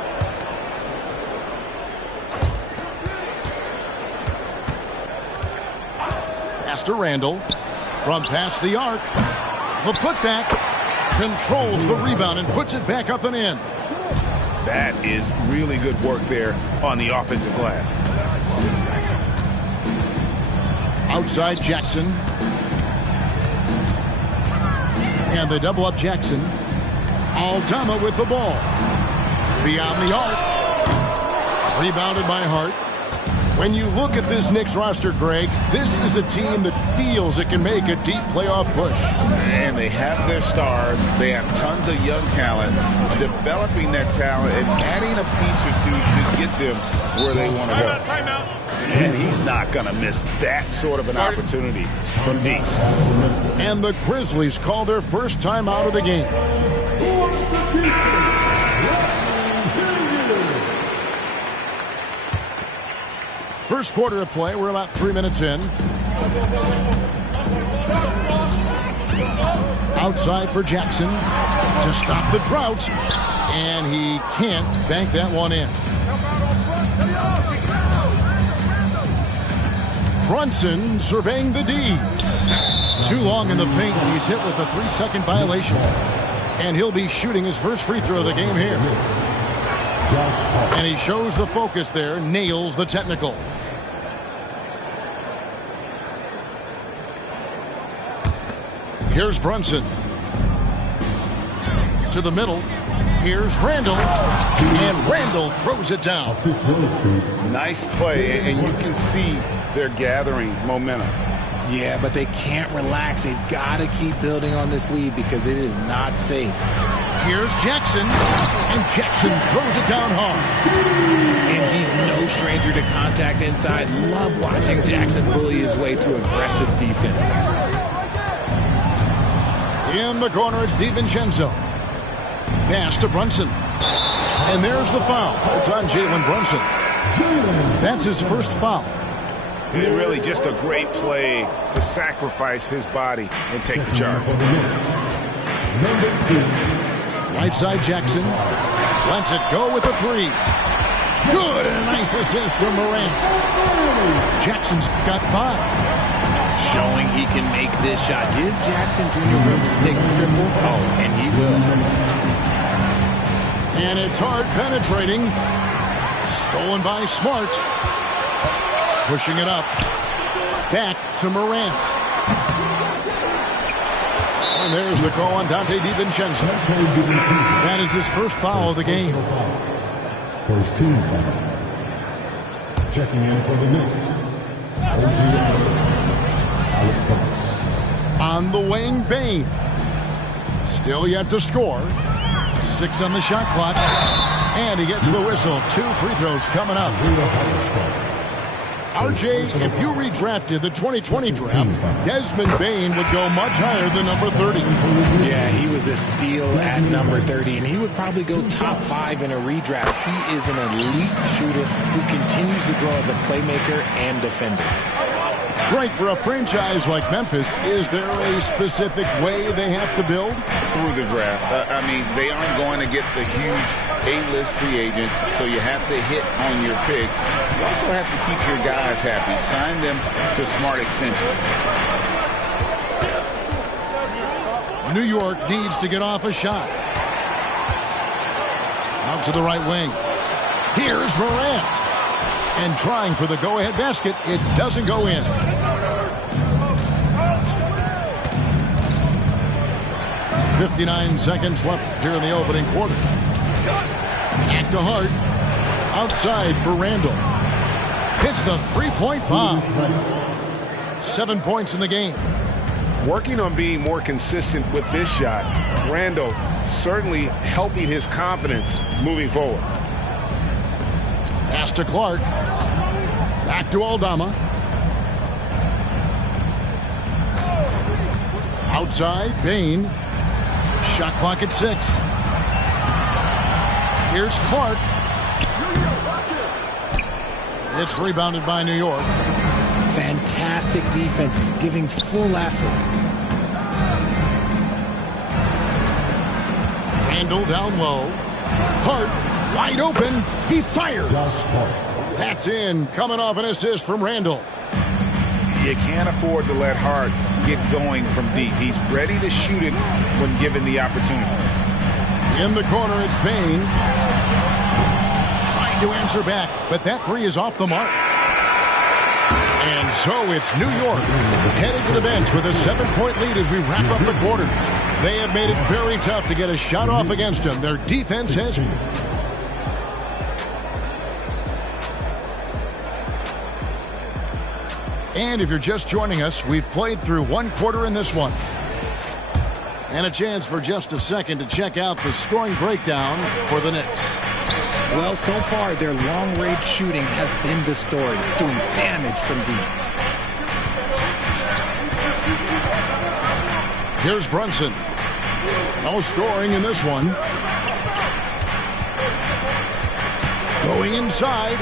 Pass to Randall. From past the arc. The putback. Controls the rebound and puts it back up and in. That is really good work there on the offensive glass. Outside Jackson. And they double up Jackson. Aldama with the ball. Beyond the arc. Rebounded by Hart. When you look at this Knicks roster, Greg, this is a team that feels it can make a deep playoff push. And they have their stars. They have tons of young talent. Developing that talent and adding a piece or two should get them where they want to go. Timeout. And he's not going to miss that sort of an opportunity from deep. And the Grizzlies call their first time out of the game. First quarter of play, we're about 3 minutes in. Outside for Jackson to stop the drought. And he can't bank that one in. Brunson surveying the D. Too long in the paint. He's hit with a 3-second violation. And he'll be shooting his first free throw of the game here. And he shows the focus there, nails the technical. Here's Brunson. To the middle. Here's Randall. And Randall throws it down. Nice play, and you can see they're gathering momentum. Yeah, but they can't relax. They've got to keep building on this lead because it is not safe. Here's Jackson, and Jackson throws it down hard. And he's no stranger to contact inside. Love watching Jackson bully his way through aggressive defense. In the corner, it's DiVincenzo. Pass to Brunson. And there's the foul. It's on Jalen Brunson. That's his first foul. And really just a great play to sacrifice his body and take the charge. Right side Jackson lets it go with a three. Good, and a nice assist from Morant. Jackson's got 5. Showing he can make this shot. Give Jackson Jr. room to take the triple. Oh, and he will. And it's hard penetrating. Stolen by Smart. Pushing it up. Back to Morant. And there's the call on Dante DiVincenzo. That is his first foul of the game. First team foul. Checking in for the Knicks. On the wing, Bane. Still yet to score. 6 on the shot clock. And he gets the whistle. 2 free throws coming up. RJ, if you redrafted the 2020 draft, Desmond Bane would go much higher than number 30. Yeah, he was a steal at number 30, and he would probably go top 5 in a redraft. He is an elite shooter who continues to grow as a playmaker and defender. Great for a franchise like Memphis. Is there a specific way they have to build? Through the draft. I mean, they aren't going to get the huge A-list free agents, so you have to hit on your picks. You also have to keep your guys happy. Sign them to smart extensions. New York needs to get off a shot. Out to the right wing. Here's Morant. And trying for the go-ahead basket. It doesn't go in. .59 seconds left here in the opening quarter. Back to Hart. Outside for Randall. Hits the three-point bomb. 7 points in the game. Working on being more consistent with this shot. Randall certainly helping his confidence moving forward. Pass to Clark. Back to Aldama. Outside, Bane. Shot clock at 6. Here's Clark. It's rebounded by New York. Fantastic defense, giving full effort. Randall down low. Hart wide open. He fires. That's in. Coming off an assist from Randall. You can't afford to let Hart get going from deep. He's ready to shoot it when given the opportunity. In the corner, it's Bane. Trying to answer back, but that three is off the mark. And so it's New York heading to the bench with a 7-point lead as we wrap up the quarter. They have made it very tough to get a shot off against them. Their defense has... And if you're just joining us, we've played through one quarter in this one. And a chance for just a second to check out the scoring breakdown for the Knicks. Well, so far, their long-range shooting has been the story, doing damage from deep. Here's Brunson. No scoring in this one. Going inside.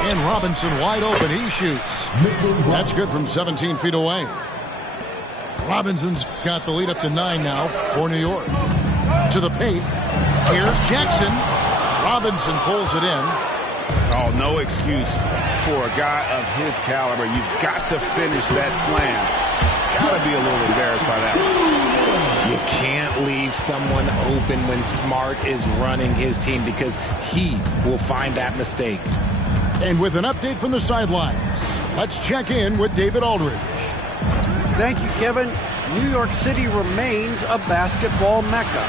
And Robinson wide open. He shoots. That's good from 17 feet away. Robinson's got the lead up to 9 now for New York. To the paint. Here's Jackson. Robinson pulls it in. Oh, no excuse for a guy of his caliber. You've got to finish that slam. Got to be a little embarrassed by that one. You can't leave someone open when Smart is running his team because he will find that mistake. And with an update from the sidelines, let's check in with David Aldridge. Thank you, Kevin. New York City remains a basketball mecca.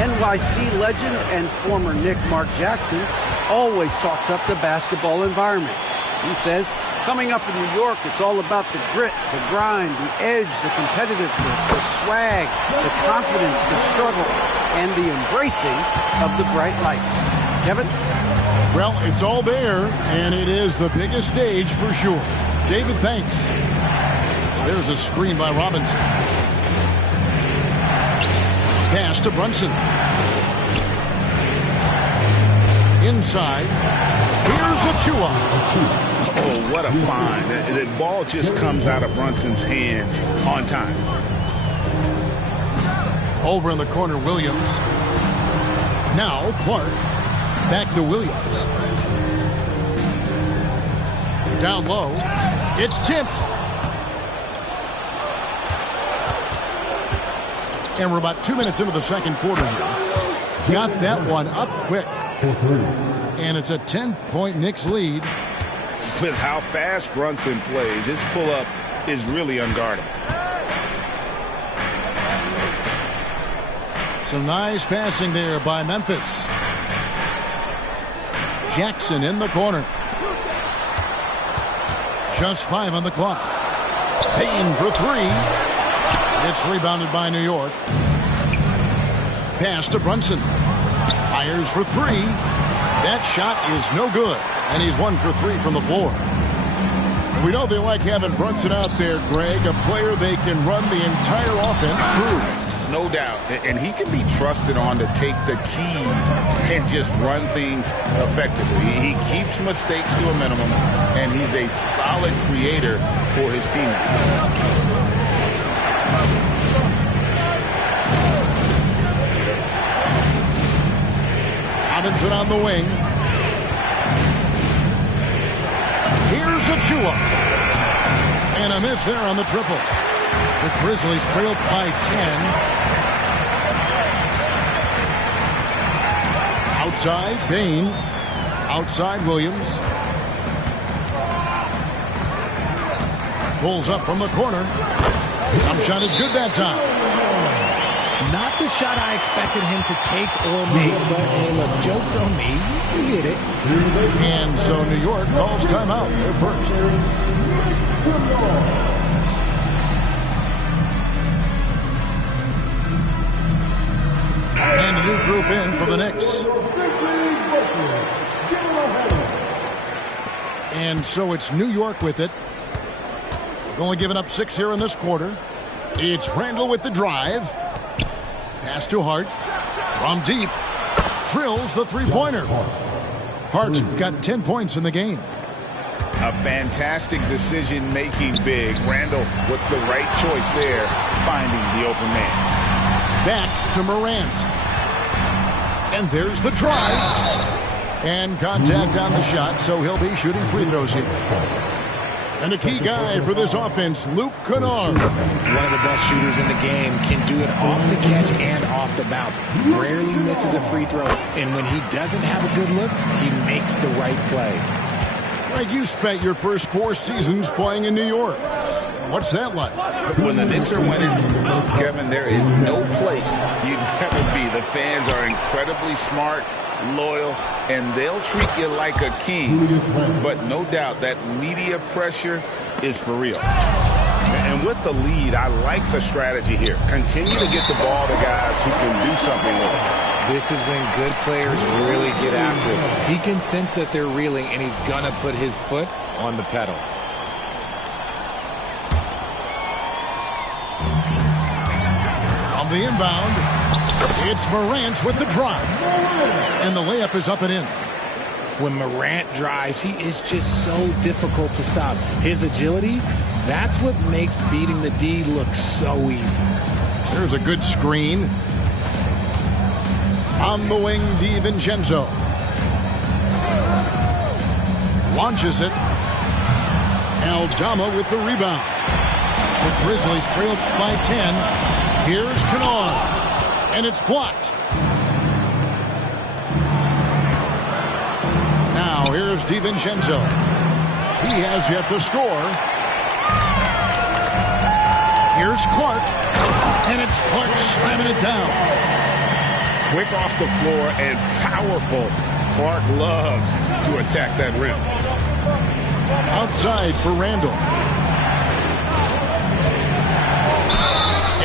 NYC legend and former Knick Mark Jackson always talks up the basketball environment. He says, coming up in New York, it's all about the grit, the grind, the edge, the competitiveness, the swag, the confidence, the struggle, and the embracing of the bright lights. Kevin? Well, it's all there, and it is the biggest stage for sure. David, thanks. There's a screen by Robinson. Pass to Brunson. Inside. Here's Achua. Oh, what a find. The ball just comes out of Brunson's hands on time. Over in the corner, Williams. Now Clark. Back to Williams. Down low. It's tipped. And we're about 2 minutes into the second quarter. Got that one up quick. And it's a 10-point Knicks lead. With how fast Brunson plays, his pull-up is really unguardable. Some nice passing there by Memphis. Jackson in the corner. Just 5 on the clock. Payne for 3. It's rebounded by New York. Pass to Brunson. Fires for 3. That shot is no good. And he's 1 for 3 from the floor. We know they like having Brunson out there, Greg, a player they can run the entire offense through. No doubt. And he can be trusted on to take the keys and just run things effectively. He keeps mistakes to a minimum, and he's a solid creator for his teammates. Robinson on the wing. Here's Achua. And a miss there on the triple. The Grizzlies trailed by 10. Outside, Payne. Outside, Williams. Pulls up from the corner. Jump shot is good that time. Not the shot I expected him to take or make, but hey, look, joke's on me. He hit it. And so New York calls timeout. They're first. And a new group in for the Knicks. And so it's New York with it. They've only given up 6 here in this quarter. It's Randall with the drive. Pass to Hart. From deep. Drills the three-pointer. Hart's got 10 points in the game. A fantastic decision-making big. Randall with the right choice there, finding the open man. Back to Morant. And there's the drive. And contact on the shot, so he'll be shooting free throws here. And a key guy for this offense, Luke Kennard. One of the best shooters in the game, can do it off the catch and off the bounce. Rarely misses a free throw. And when he doesn't have a good look, he makes the right play. Like you spent your first 4 seasons playing in New York. What's that like? When the Knicks are winning, Kevin, there is no place you'd rather be. The fans are incredibly smart, loyal, and they'll treat you like a king. But no doubt that media pressure is for real. And with the lead, I like the strategy here. Continue to get the ball to guys who can do something with it. This is when good players really get after it. He can sense that they're reeling, and he's going to put his foot on the pedal. On the inbound, it's Morant with the drive. And the layup is up and in. When Morant drives, he is just so difficult to stop. His agility, that's what makes beating the D look so easy. There's a good screen. On the wing, DiVincenzo. Launches it. Aldama with the rebound. The Grizzlies trailed by 10. Here's Kennard. And it's blocked. Now here's DiVincenzo. He has yet to score. Here's Clark. And it's Clark slamming it down. Quick off the floor and powerful. Clark loves to attack that rim. Outside for Randall.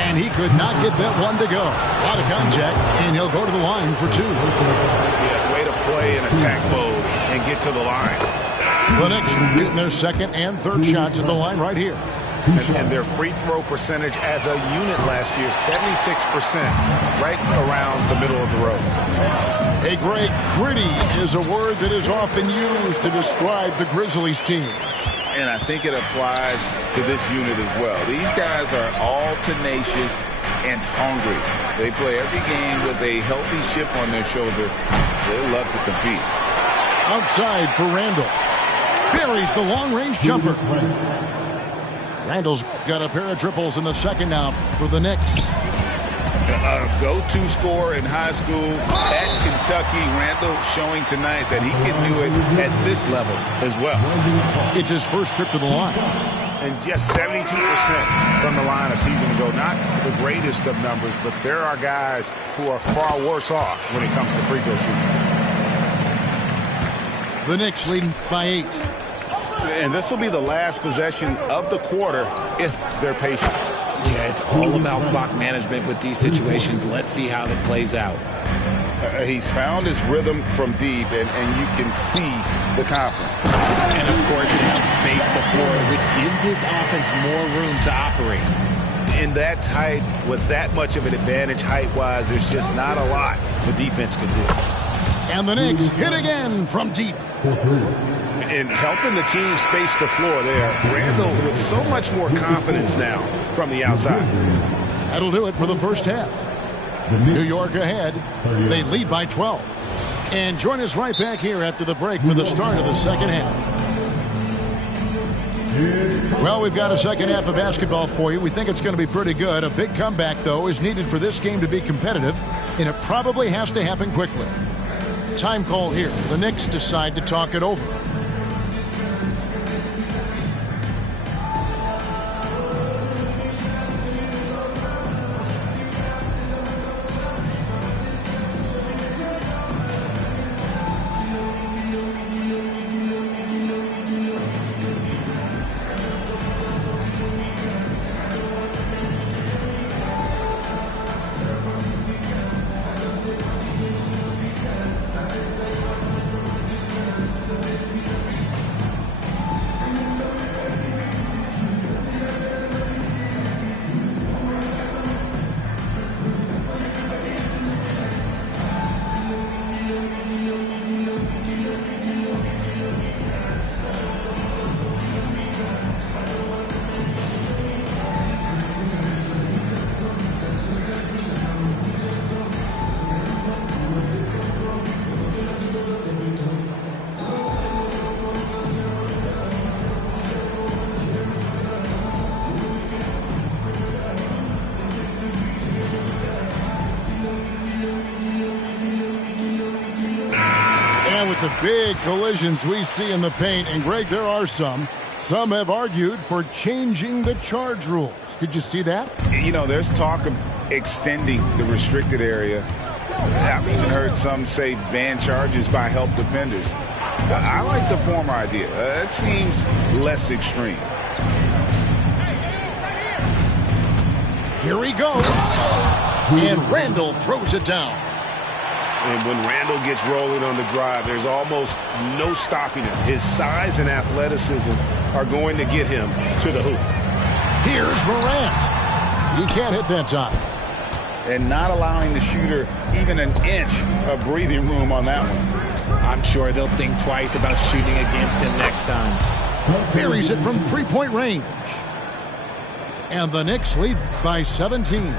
And he could not get that one to go. A lot of contact, and he'll go to the line for 2. Yeah, way to play in attack mode and get to the line. The Knicks getting their second and third shots at the line right here. And their free throw percentage as a unit last year, 76%, right around the middle of the road. Hey, Greg, gritty is a word that is often used to describe the Grizzlies team. And I think it applies to this unit as well. These guys are all tenacious and hungry. They play every game with a healthy chip on their shoulder. They love to compete. Outside for Randall. buries the long-range jumper. Randall's got a pair of triples in the second now for the Knicks. A go-to scorer in high school at Kentucky. Randall showing tonight that he can do it at this level as well. It's his first trip to the line. And just 72% from the line a season ago. Not the greatest of numbers, but there are guys who are far worse off when it comes to free throw shooting. The Knicks leading by 8. And this will be the last possession of the quarter if they're patient. Yeah, it's all about clock management with these situations. Let's see how that plays out. He's found his rhythm from deep, and you can see the confidence. And, of course, it helps space the floor, which gives this offense more room to operate. In that tight, with that much of an advantage height-wise, there's just not a lot the defense can do. And the Knicks hit again from deep. And helping the team space the floor there. Randall with so much more confidence now from the outside. That'll do it for the first half. New York ahead. They lead by 12. And join us right back here after the break for the start of the second half. Well, we've got a second half of basketball for you. We think it's going to be pretty good. A big comeback, though, is needed for this game to be competitive, and it probably has to happen quickly. Time call here. The Knicks decide to talk it over. With the big collisions we see in the paint, and Greg, there are some have argued for changing the charge rules. Could you see that? You know, there's talk of extending the restricted area. I've even heard some say ban charges by help defenders. I like the former idea. It seems less extreme. Here he goes. And Randall throws it down. And when Randall gets rolling on the drive, there's almost no stopping him. His size and athleticism are going to get him to the hoop. Here's Morant. He can't hit that time. And not allowing the shooter even an inch of breathing room on that one. I'm sure they'll think twice about shooting against him next time. Buries it from three-point range. And the Knicks lead by 17.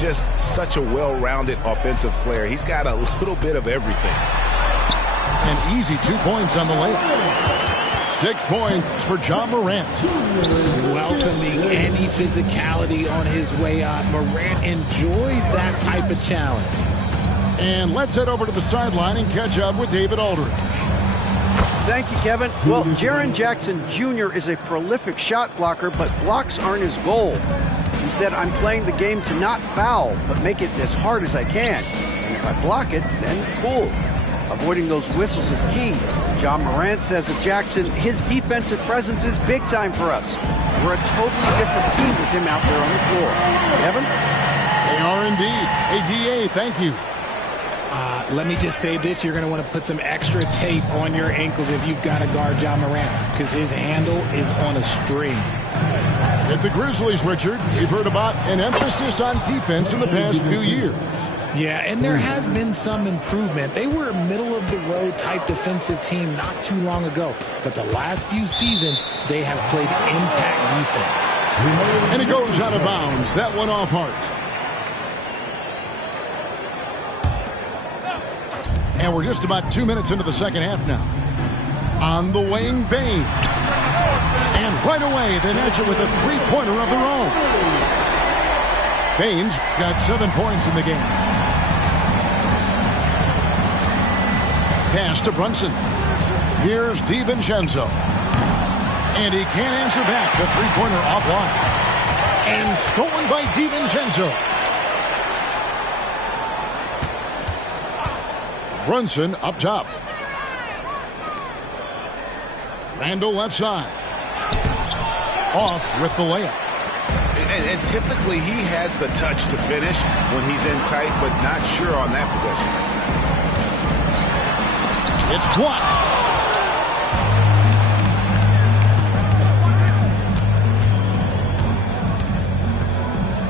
Just such a well-rounded offensive player. He's got a little bit of everything. And easy 2 points on the layup. 6 points for John Morant. Welcoming any physicality on his way out. Morant enjoys that type of challenge. And let's head over to the sideline and catch up with David Aldridge. Thank you, Kevin. Well, Jaren Jackson Jr. is a prolific shot blocker, but blocks aren't his goal. He said, I'm playing the game to not foul, but make it as hard as I can. And if I block it, then cool. Avoiding those whistles is key. John Morant says of Jackson, his defensive presence is big time for us. We're a totally different team with him out there on the floor. Evan? They are indeed. Hey, DA, thank you. Let me just say this. You're going to want to put some extra tape on your ankles if you've got to guard John Morant, because his handle is on a string. At the Grizzlies, Richard, we've heard about an emphasis on defense in the past few years. Yeah, and there has been some improvement. They were a middle-of-the-road type defensive team not too long ago. But the last few seasons, they have played impact defense. And it goes out of bounds. That one off Hart. And we're just about 2 minutes into the second half now. On the wing, Bain. And right away, they match it with a three-pointer of their own. Bain's got 7 points in the game. Pass to Brunson. Here's DiVincenzo. And he can't answer back. The three-pointer offline. And stolen by DiVincenzo. Brunson up top. Randall left side. Off with the layup. And typically he has the touch to finish when he's in tight, but not sure on that possession. It's blocked.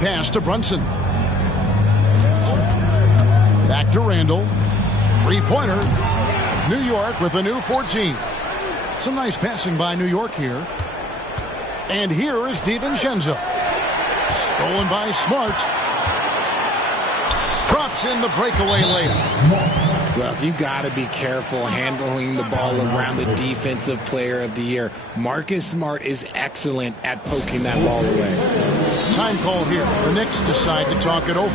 Pass to Brunson. Back to Randall. Three-pointer. New York with a new 14. Some nice passing by New York here. And here is DiVincenzo. Stolen by Smart. Drops in the breakaway layup. Look, you got to be careful handling the ball around the defensive player of the year. Marcus Smart is excellent at poking that ball away. Time call here. The Knicks decide to talk it over.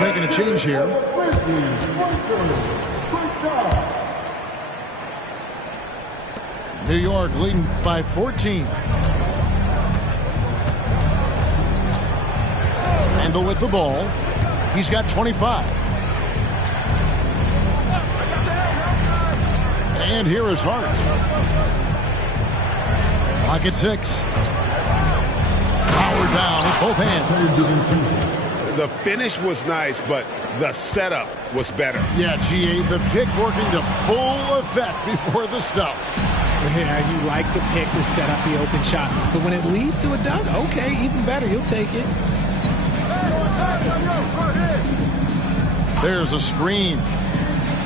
Making a change here. New York leading by 14. Randall with the ball. He's got 25. And here is Hart. Pocket 6. Power down with both hands. The finish was nice, but the setup was better. Yeah, GA, the pick working to full effect before the stuff. Yeah, you like the pick to set up the open shot. But when it leads to a dunk, okay, even better. You'll take it. There's a screen.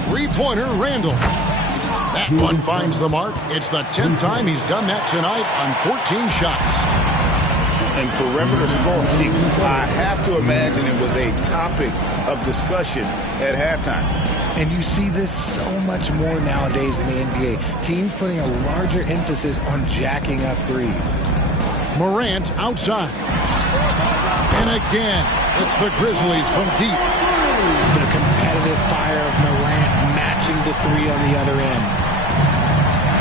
Three-pointer, Randall. That one finds the mark. It's the 10th time he's done that tonight on 14 shots. And perimeter scoring, I have to imagine it was a topic of discussion at halftime. And you see this so much more nowadays in the NBA. Teams putting a larger emphasis on jacking up threes. Morant outside. And again, it's the Grizzlies from deep. The competitive fire of Morant matching the three on the other end.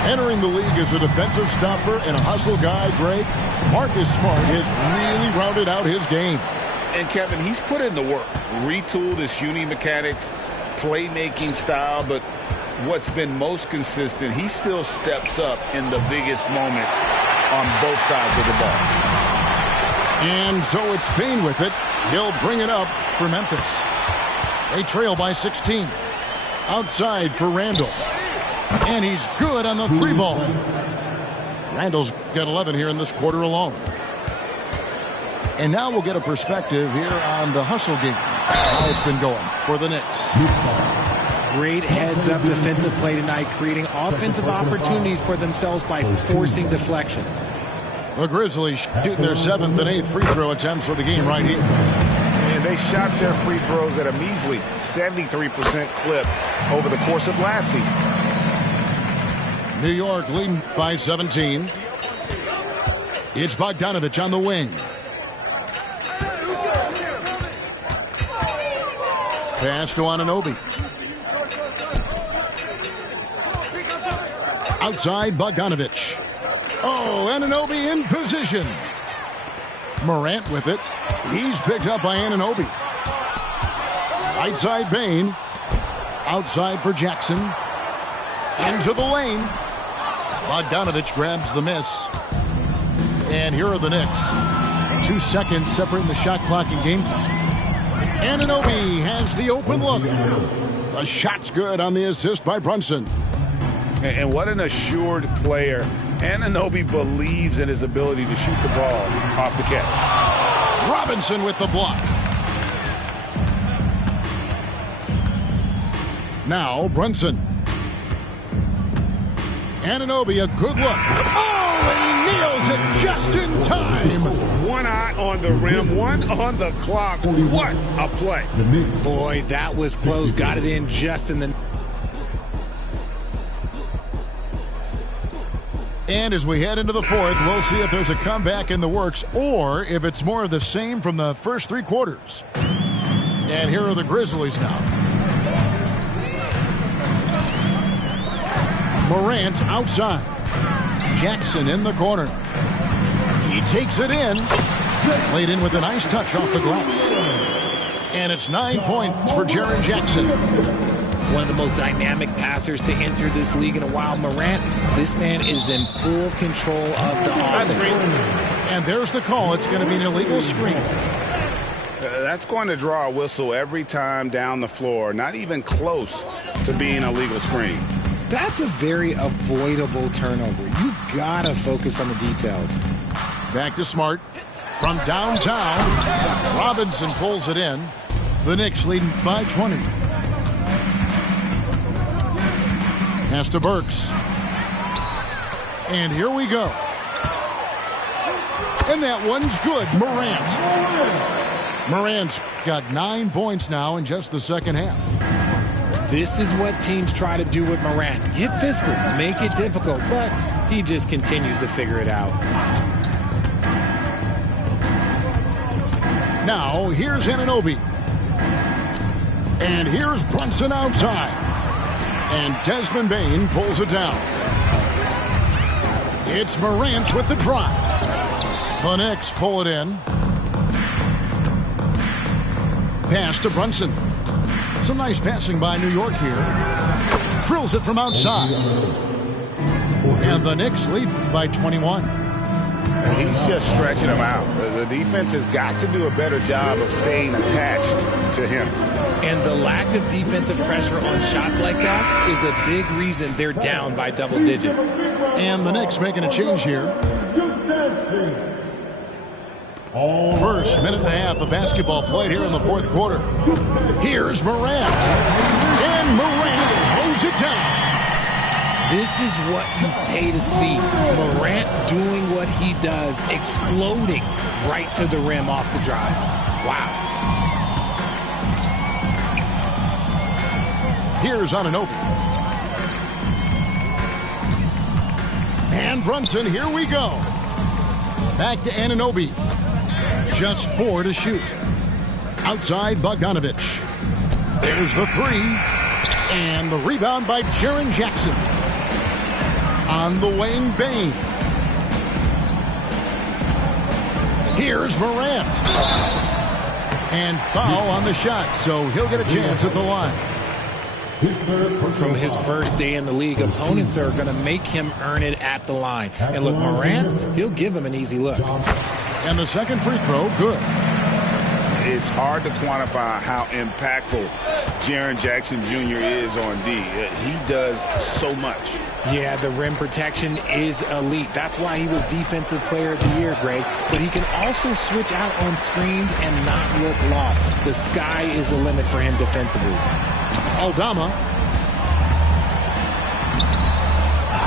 Entering the league as a defensive stopper and a hustle guy, Greg, Marcus Smart has really rounded out his game. And Kevin, he's put in the work, retooled his shooting mechanics, playmaking style, but what's been most consistent, he still steps up in the biggest moments on both sides of the ball. And so it's Bain with it. He'll bring it up for Memphis. They trail by 16. Outside for Randall. And he's good on the three ball. Randall's got 11 here in this quarter alone. And now we'll get a perspective here on the hustle game. How it's been going for the Knicks. Great heads-up defensive play tonight, creating offensive opportunities for themselves by forcing deflections. The Grizzlies shooting their 7th and 8th free throw attempts for the game right here. And they shot their free throws at a measly 73% clip over the course of last season. New York leading by 17. It's Bogdanovich on the wing. Pass to Anunoby. Outside, Bogdanovich. Oh, Anunoby in position. Morant with it. He's picked up by Anunoby. Right side, Bane. Outside for Jackson. Into the lane. Bogdanovich grabs the miss. And here are the Knicks. 2 seconds separating the shot clock and game clock. Anunoby has the open look. The shot's good on the assist by Brunson. And what an assured player. Anunoby believes in his ability to shoot the ball off the catch. Robinson with the block. Now Brunson. Anunoby, a good look. Oh, and he nails it just in time. One eye on the rim, one on the clock. What a play. Boy, that was close. Got it in just in the... And as we head into the fourth, we'll see if there's a comeback in the works or if it's more of the same from the first 3 quarters. And here are the Grizzlies now. Morant outside. Jackson in the corner. He takes it in. Played in with a nice touch off the glass. And it's 9 points for Jaren Jackson. One of the most dynamic passers to enter this league in a while. Morant, this man is in full control of the offense. And there's the call. It's going to be an illegal screen. That's going to draw a whistle every time down the floor. Not even close to being a legal screen. That's a very avoidable turnover. You gotta focus on the details. Back to Smart. From downtown, Robinson pulls it in. The Knicks leading by 20. Pass to Burks. And here we go. And that one's good. Morant's got 9 points now in just the second half. This is what teams try to do with Morant. Get physical, make it difficult, but he just continues to figure it out. Now, here's Anunoby. And here's Brunson outside. And Desmond Bane pulls it down. It's Morant with the drive. The Knicks pull it in. Pass to Brunson. Some nice passing by New York here. Drills it from outside. And the Knicks lead by 21. He's just stretching them out. The defense has got to do a better job of staying attached to him. And the lack of defensive pressure on shots like that is a big reason they're down by double digits. And the Knicks making a change here. First minute and a half of basketball played here in the fourth quarter. Here's Morant. And Morant throws it down. This is what you pay to see. Morant doing what he does, exploding right to the rim off the drive. Wow. Here's Anunoby. And Brunson, here we go. Back to Anunoby. Just 4 to shoot. Outside Bogdanovich. There's the 3. And the rebound by Jaren Jackson. On the wing, Bane. Here's Morant. And foul on the shot, so he'll get a chance at the line. From his first day in the league, opponents are going to make him earn it at the line. And look, Morant, he'll give him an easy look. And the second free throw, good. It's hard to quantify how impactful Jaren Jackson Jr. is on D. He does so much. Yeah, the rim protection is elite. That's why he was Defensive Player of the Year, Greg. But he can also switch out on screens and not look lost. The sky is the limit for him defensively. Aldama.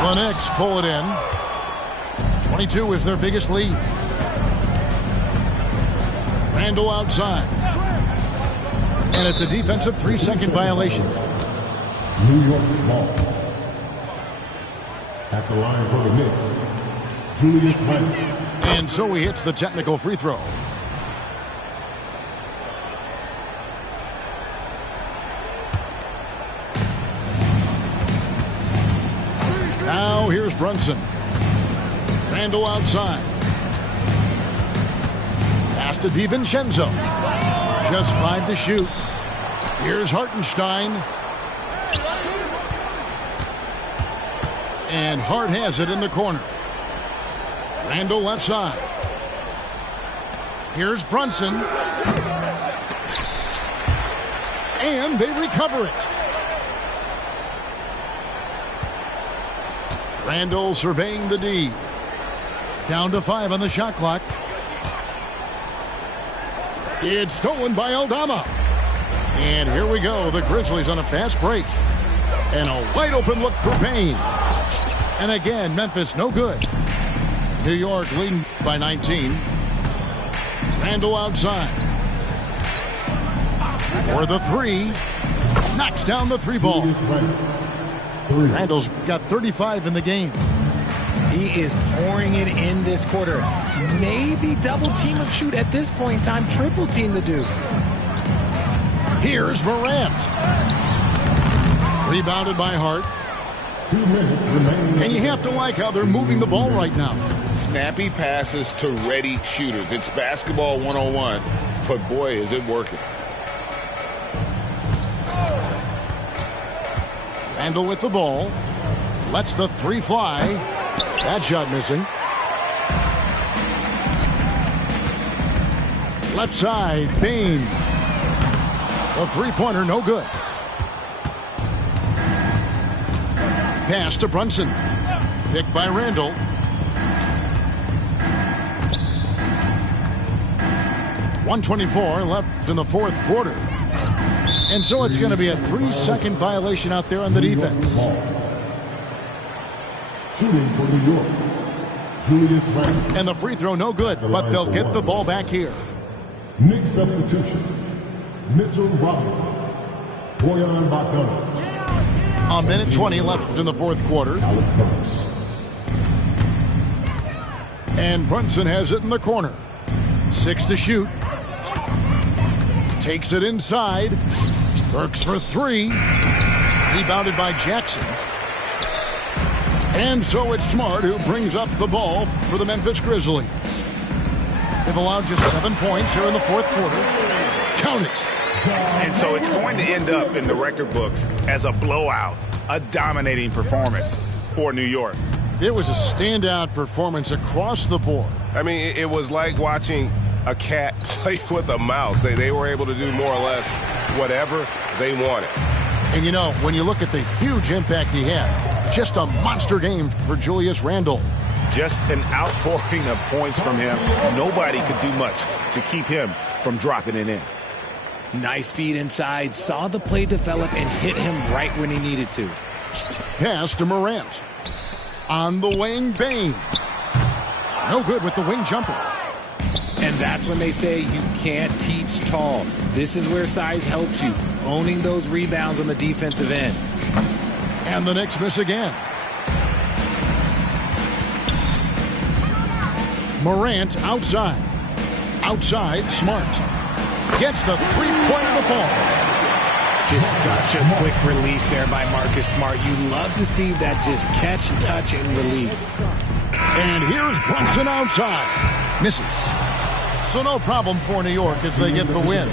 The Knicks pull it in. 22 is their biggest lead. Randall outside. And it's a defensive 3-second violation. New York ball. At the line for the Knicks, Julius Randle. And so he hits the technical free throw. Now here's Brunson. Randall outside. Pass to DiVincenzo. Just 5 to shoot. Here's Hartenstein. And Hart has it in the corner. Randall left side. Here's Brunson. And they recover it. Randall surveying the D. Down to 5 on the shot clock. It's stolen by Aldama. And here we go. The Grizzlies on a fast break. And a wide open look for Payne. And again, Memphis no good. New York leading by 19. Randall outside. For the 3. Knocks down the 3 ball. Randall's got 35 in the game. He is pouring it in this quarter. Maybe double team of shoot at this point in time. Triple team the Duke. Here's Morant. Rebounded by Hart. 2 minutes remaining. And you have to like how they're moving the ball right now. Snappy passes to ready shooters. It's basketball 101, but boy, is it working. Randall with the ball. Lets the 3 fly. That shot missing. Left side, Payne. The 3-pointer no good. Pass to Brunson. Picked by Randall. .124 left in the 4th quarter. And so it's going to be a 3-second violation out there on the defense. Shooting for New York, Julius Randle. And the free throw no good, but they'll get the ball back here. Nick substitution. Mitchell Robinson. Boyan Bogdanovic. A minute 20 left in the 4th quarter. And Brunson has it in the corner. 6 to shoot. Takes it inside. Burks for 3. Rebounded by Jackson. And so it's Smart who brings up the ball for the Memphis Grizzlies. They've allowed just 7 points here in the 4th quarter. Count it. And so it's going to end up in the record books as a blowout, a dominating performance for New York. It was a standout performance across the board. I mean, it was like watching a cat play with a mouse. They were able to do more or less whatever they wanted. And you know, when you look at the huge impact he had, just a monster game for Julius Randle. Just an outpouring of points from him. Nobody could do much to keep him from dropping it in. Nice feed inside, saw the play develop and hit him right when he needed to. Pass to Morant. On the wing, Payne. No good with the wing jumper. And that's when they say you can't teach tall. This is where size helps you, owning those rebounds on the defensive end. And the Knicks miss again. Morant outside. Outside, Smart. Gets the 3-pointer to fall. Just such a quick release there by Marcus Smart. You love to see that just catch, touch, and release. And here's Brunson outside. Misses. So no problem for New York as they get the win.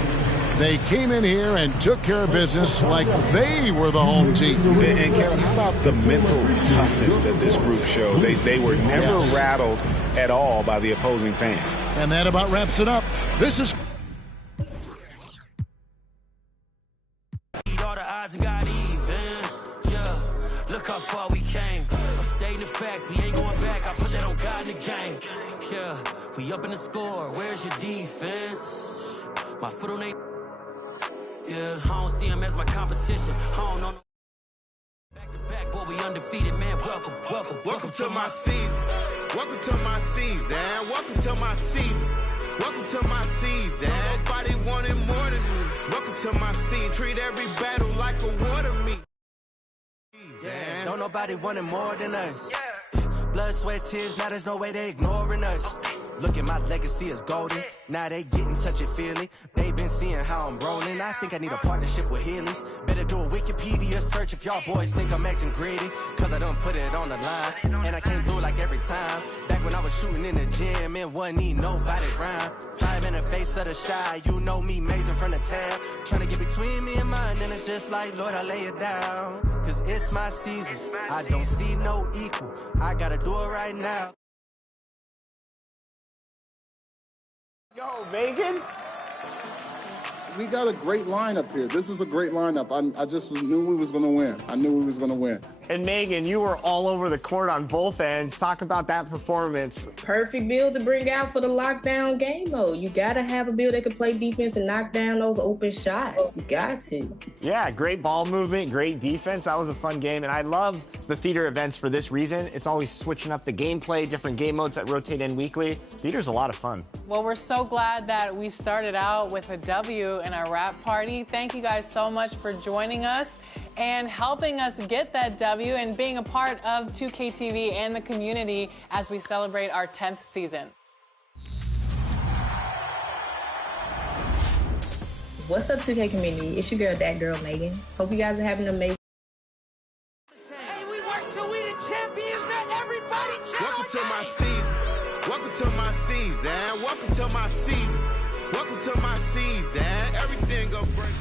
They came in here and took care of business like they were the home team. And Kevin, how about the mental toughness that this group showed? They were never rattled at all by the opposing fans. And that about wraps it up. This is... Look how far we came. I'm stating the facts. We ain't going back. I put that on God in the game. Yeah, we up in the score. Where's your defense? My foot on they. Yeah, I don't see them as my competition. I don't know. Back to back, boy, we undefeated, man. Welcome to my season. Welcome to my season. Welcome to my season. Welcome to my season. Nobody wanted more than me. Welcome to my season. Treat every battle like a war to me. Yeah, don't nobody want it more than us. Blood, sweat, tears, now there's no way they ignoring us. Look at my legacy is golden. Now they getting touchy-feely. They been seeing how I'm rolling. I think I need a partnership with Healy's. Better do a Wikipedia search if y'all boys think I'm acting greedy. Cause I done put it on the line. And I came through like every time. Back when I was shooting in the gym, it wasn't need nobody rhyme. 5 in the face of the shy. You know me, mazing from the tab. Trying to get between me and mine. And it's just like, Lord, I lay it down. Cause it's my season. I don't see no equal. I gotta do it right now. Go, Megan. We got a great lineup here. This is a great lineup. I just knew we was going to win. I knew we was going to win. And Megan, you were all over the court on both ends. Talk about that performance. Perfect build to bring out for the lockdown game mode. You got to have a build that can play defense and knock down those open shots. You got to. Yeah, great ball movement, great defense. That was a fun game. And I love the theater events for this reason. It's always switching up the gameplay, different game modes that rotate in weekly. Theater's a lot of fun. Well, we're so glad that we started out with a W in our wrap party. Thank you guys so much for joining us and helping us get that W and being a part of 2K TV and the community as we celebrate our 10th season. What's up, 2K community? It's your girl, that girl, Megan. Hope you guys are having an amazing. Hey, we work till we the champions, not everybody. Welcome to my season. Welcome to my season. Welcome to my season. Welcome to my season. Everything go break.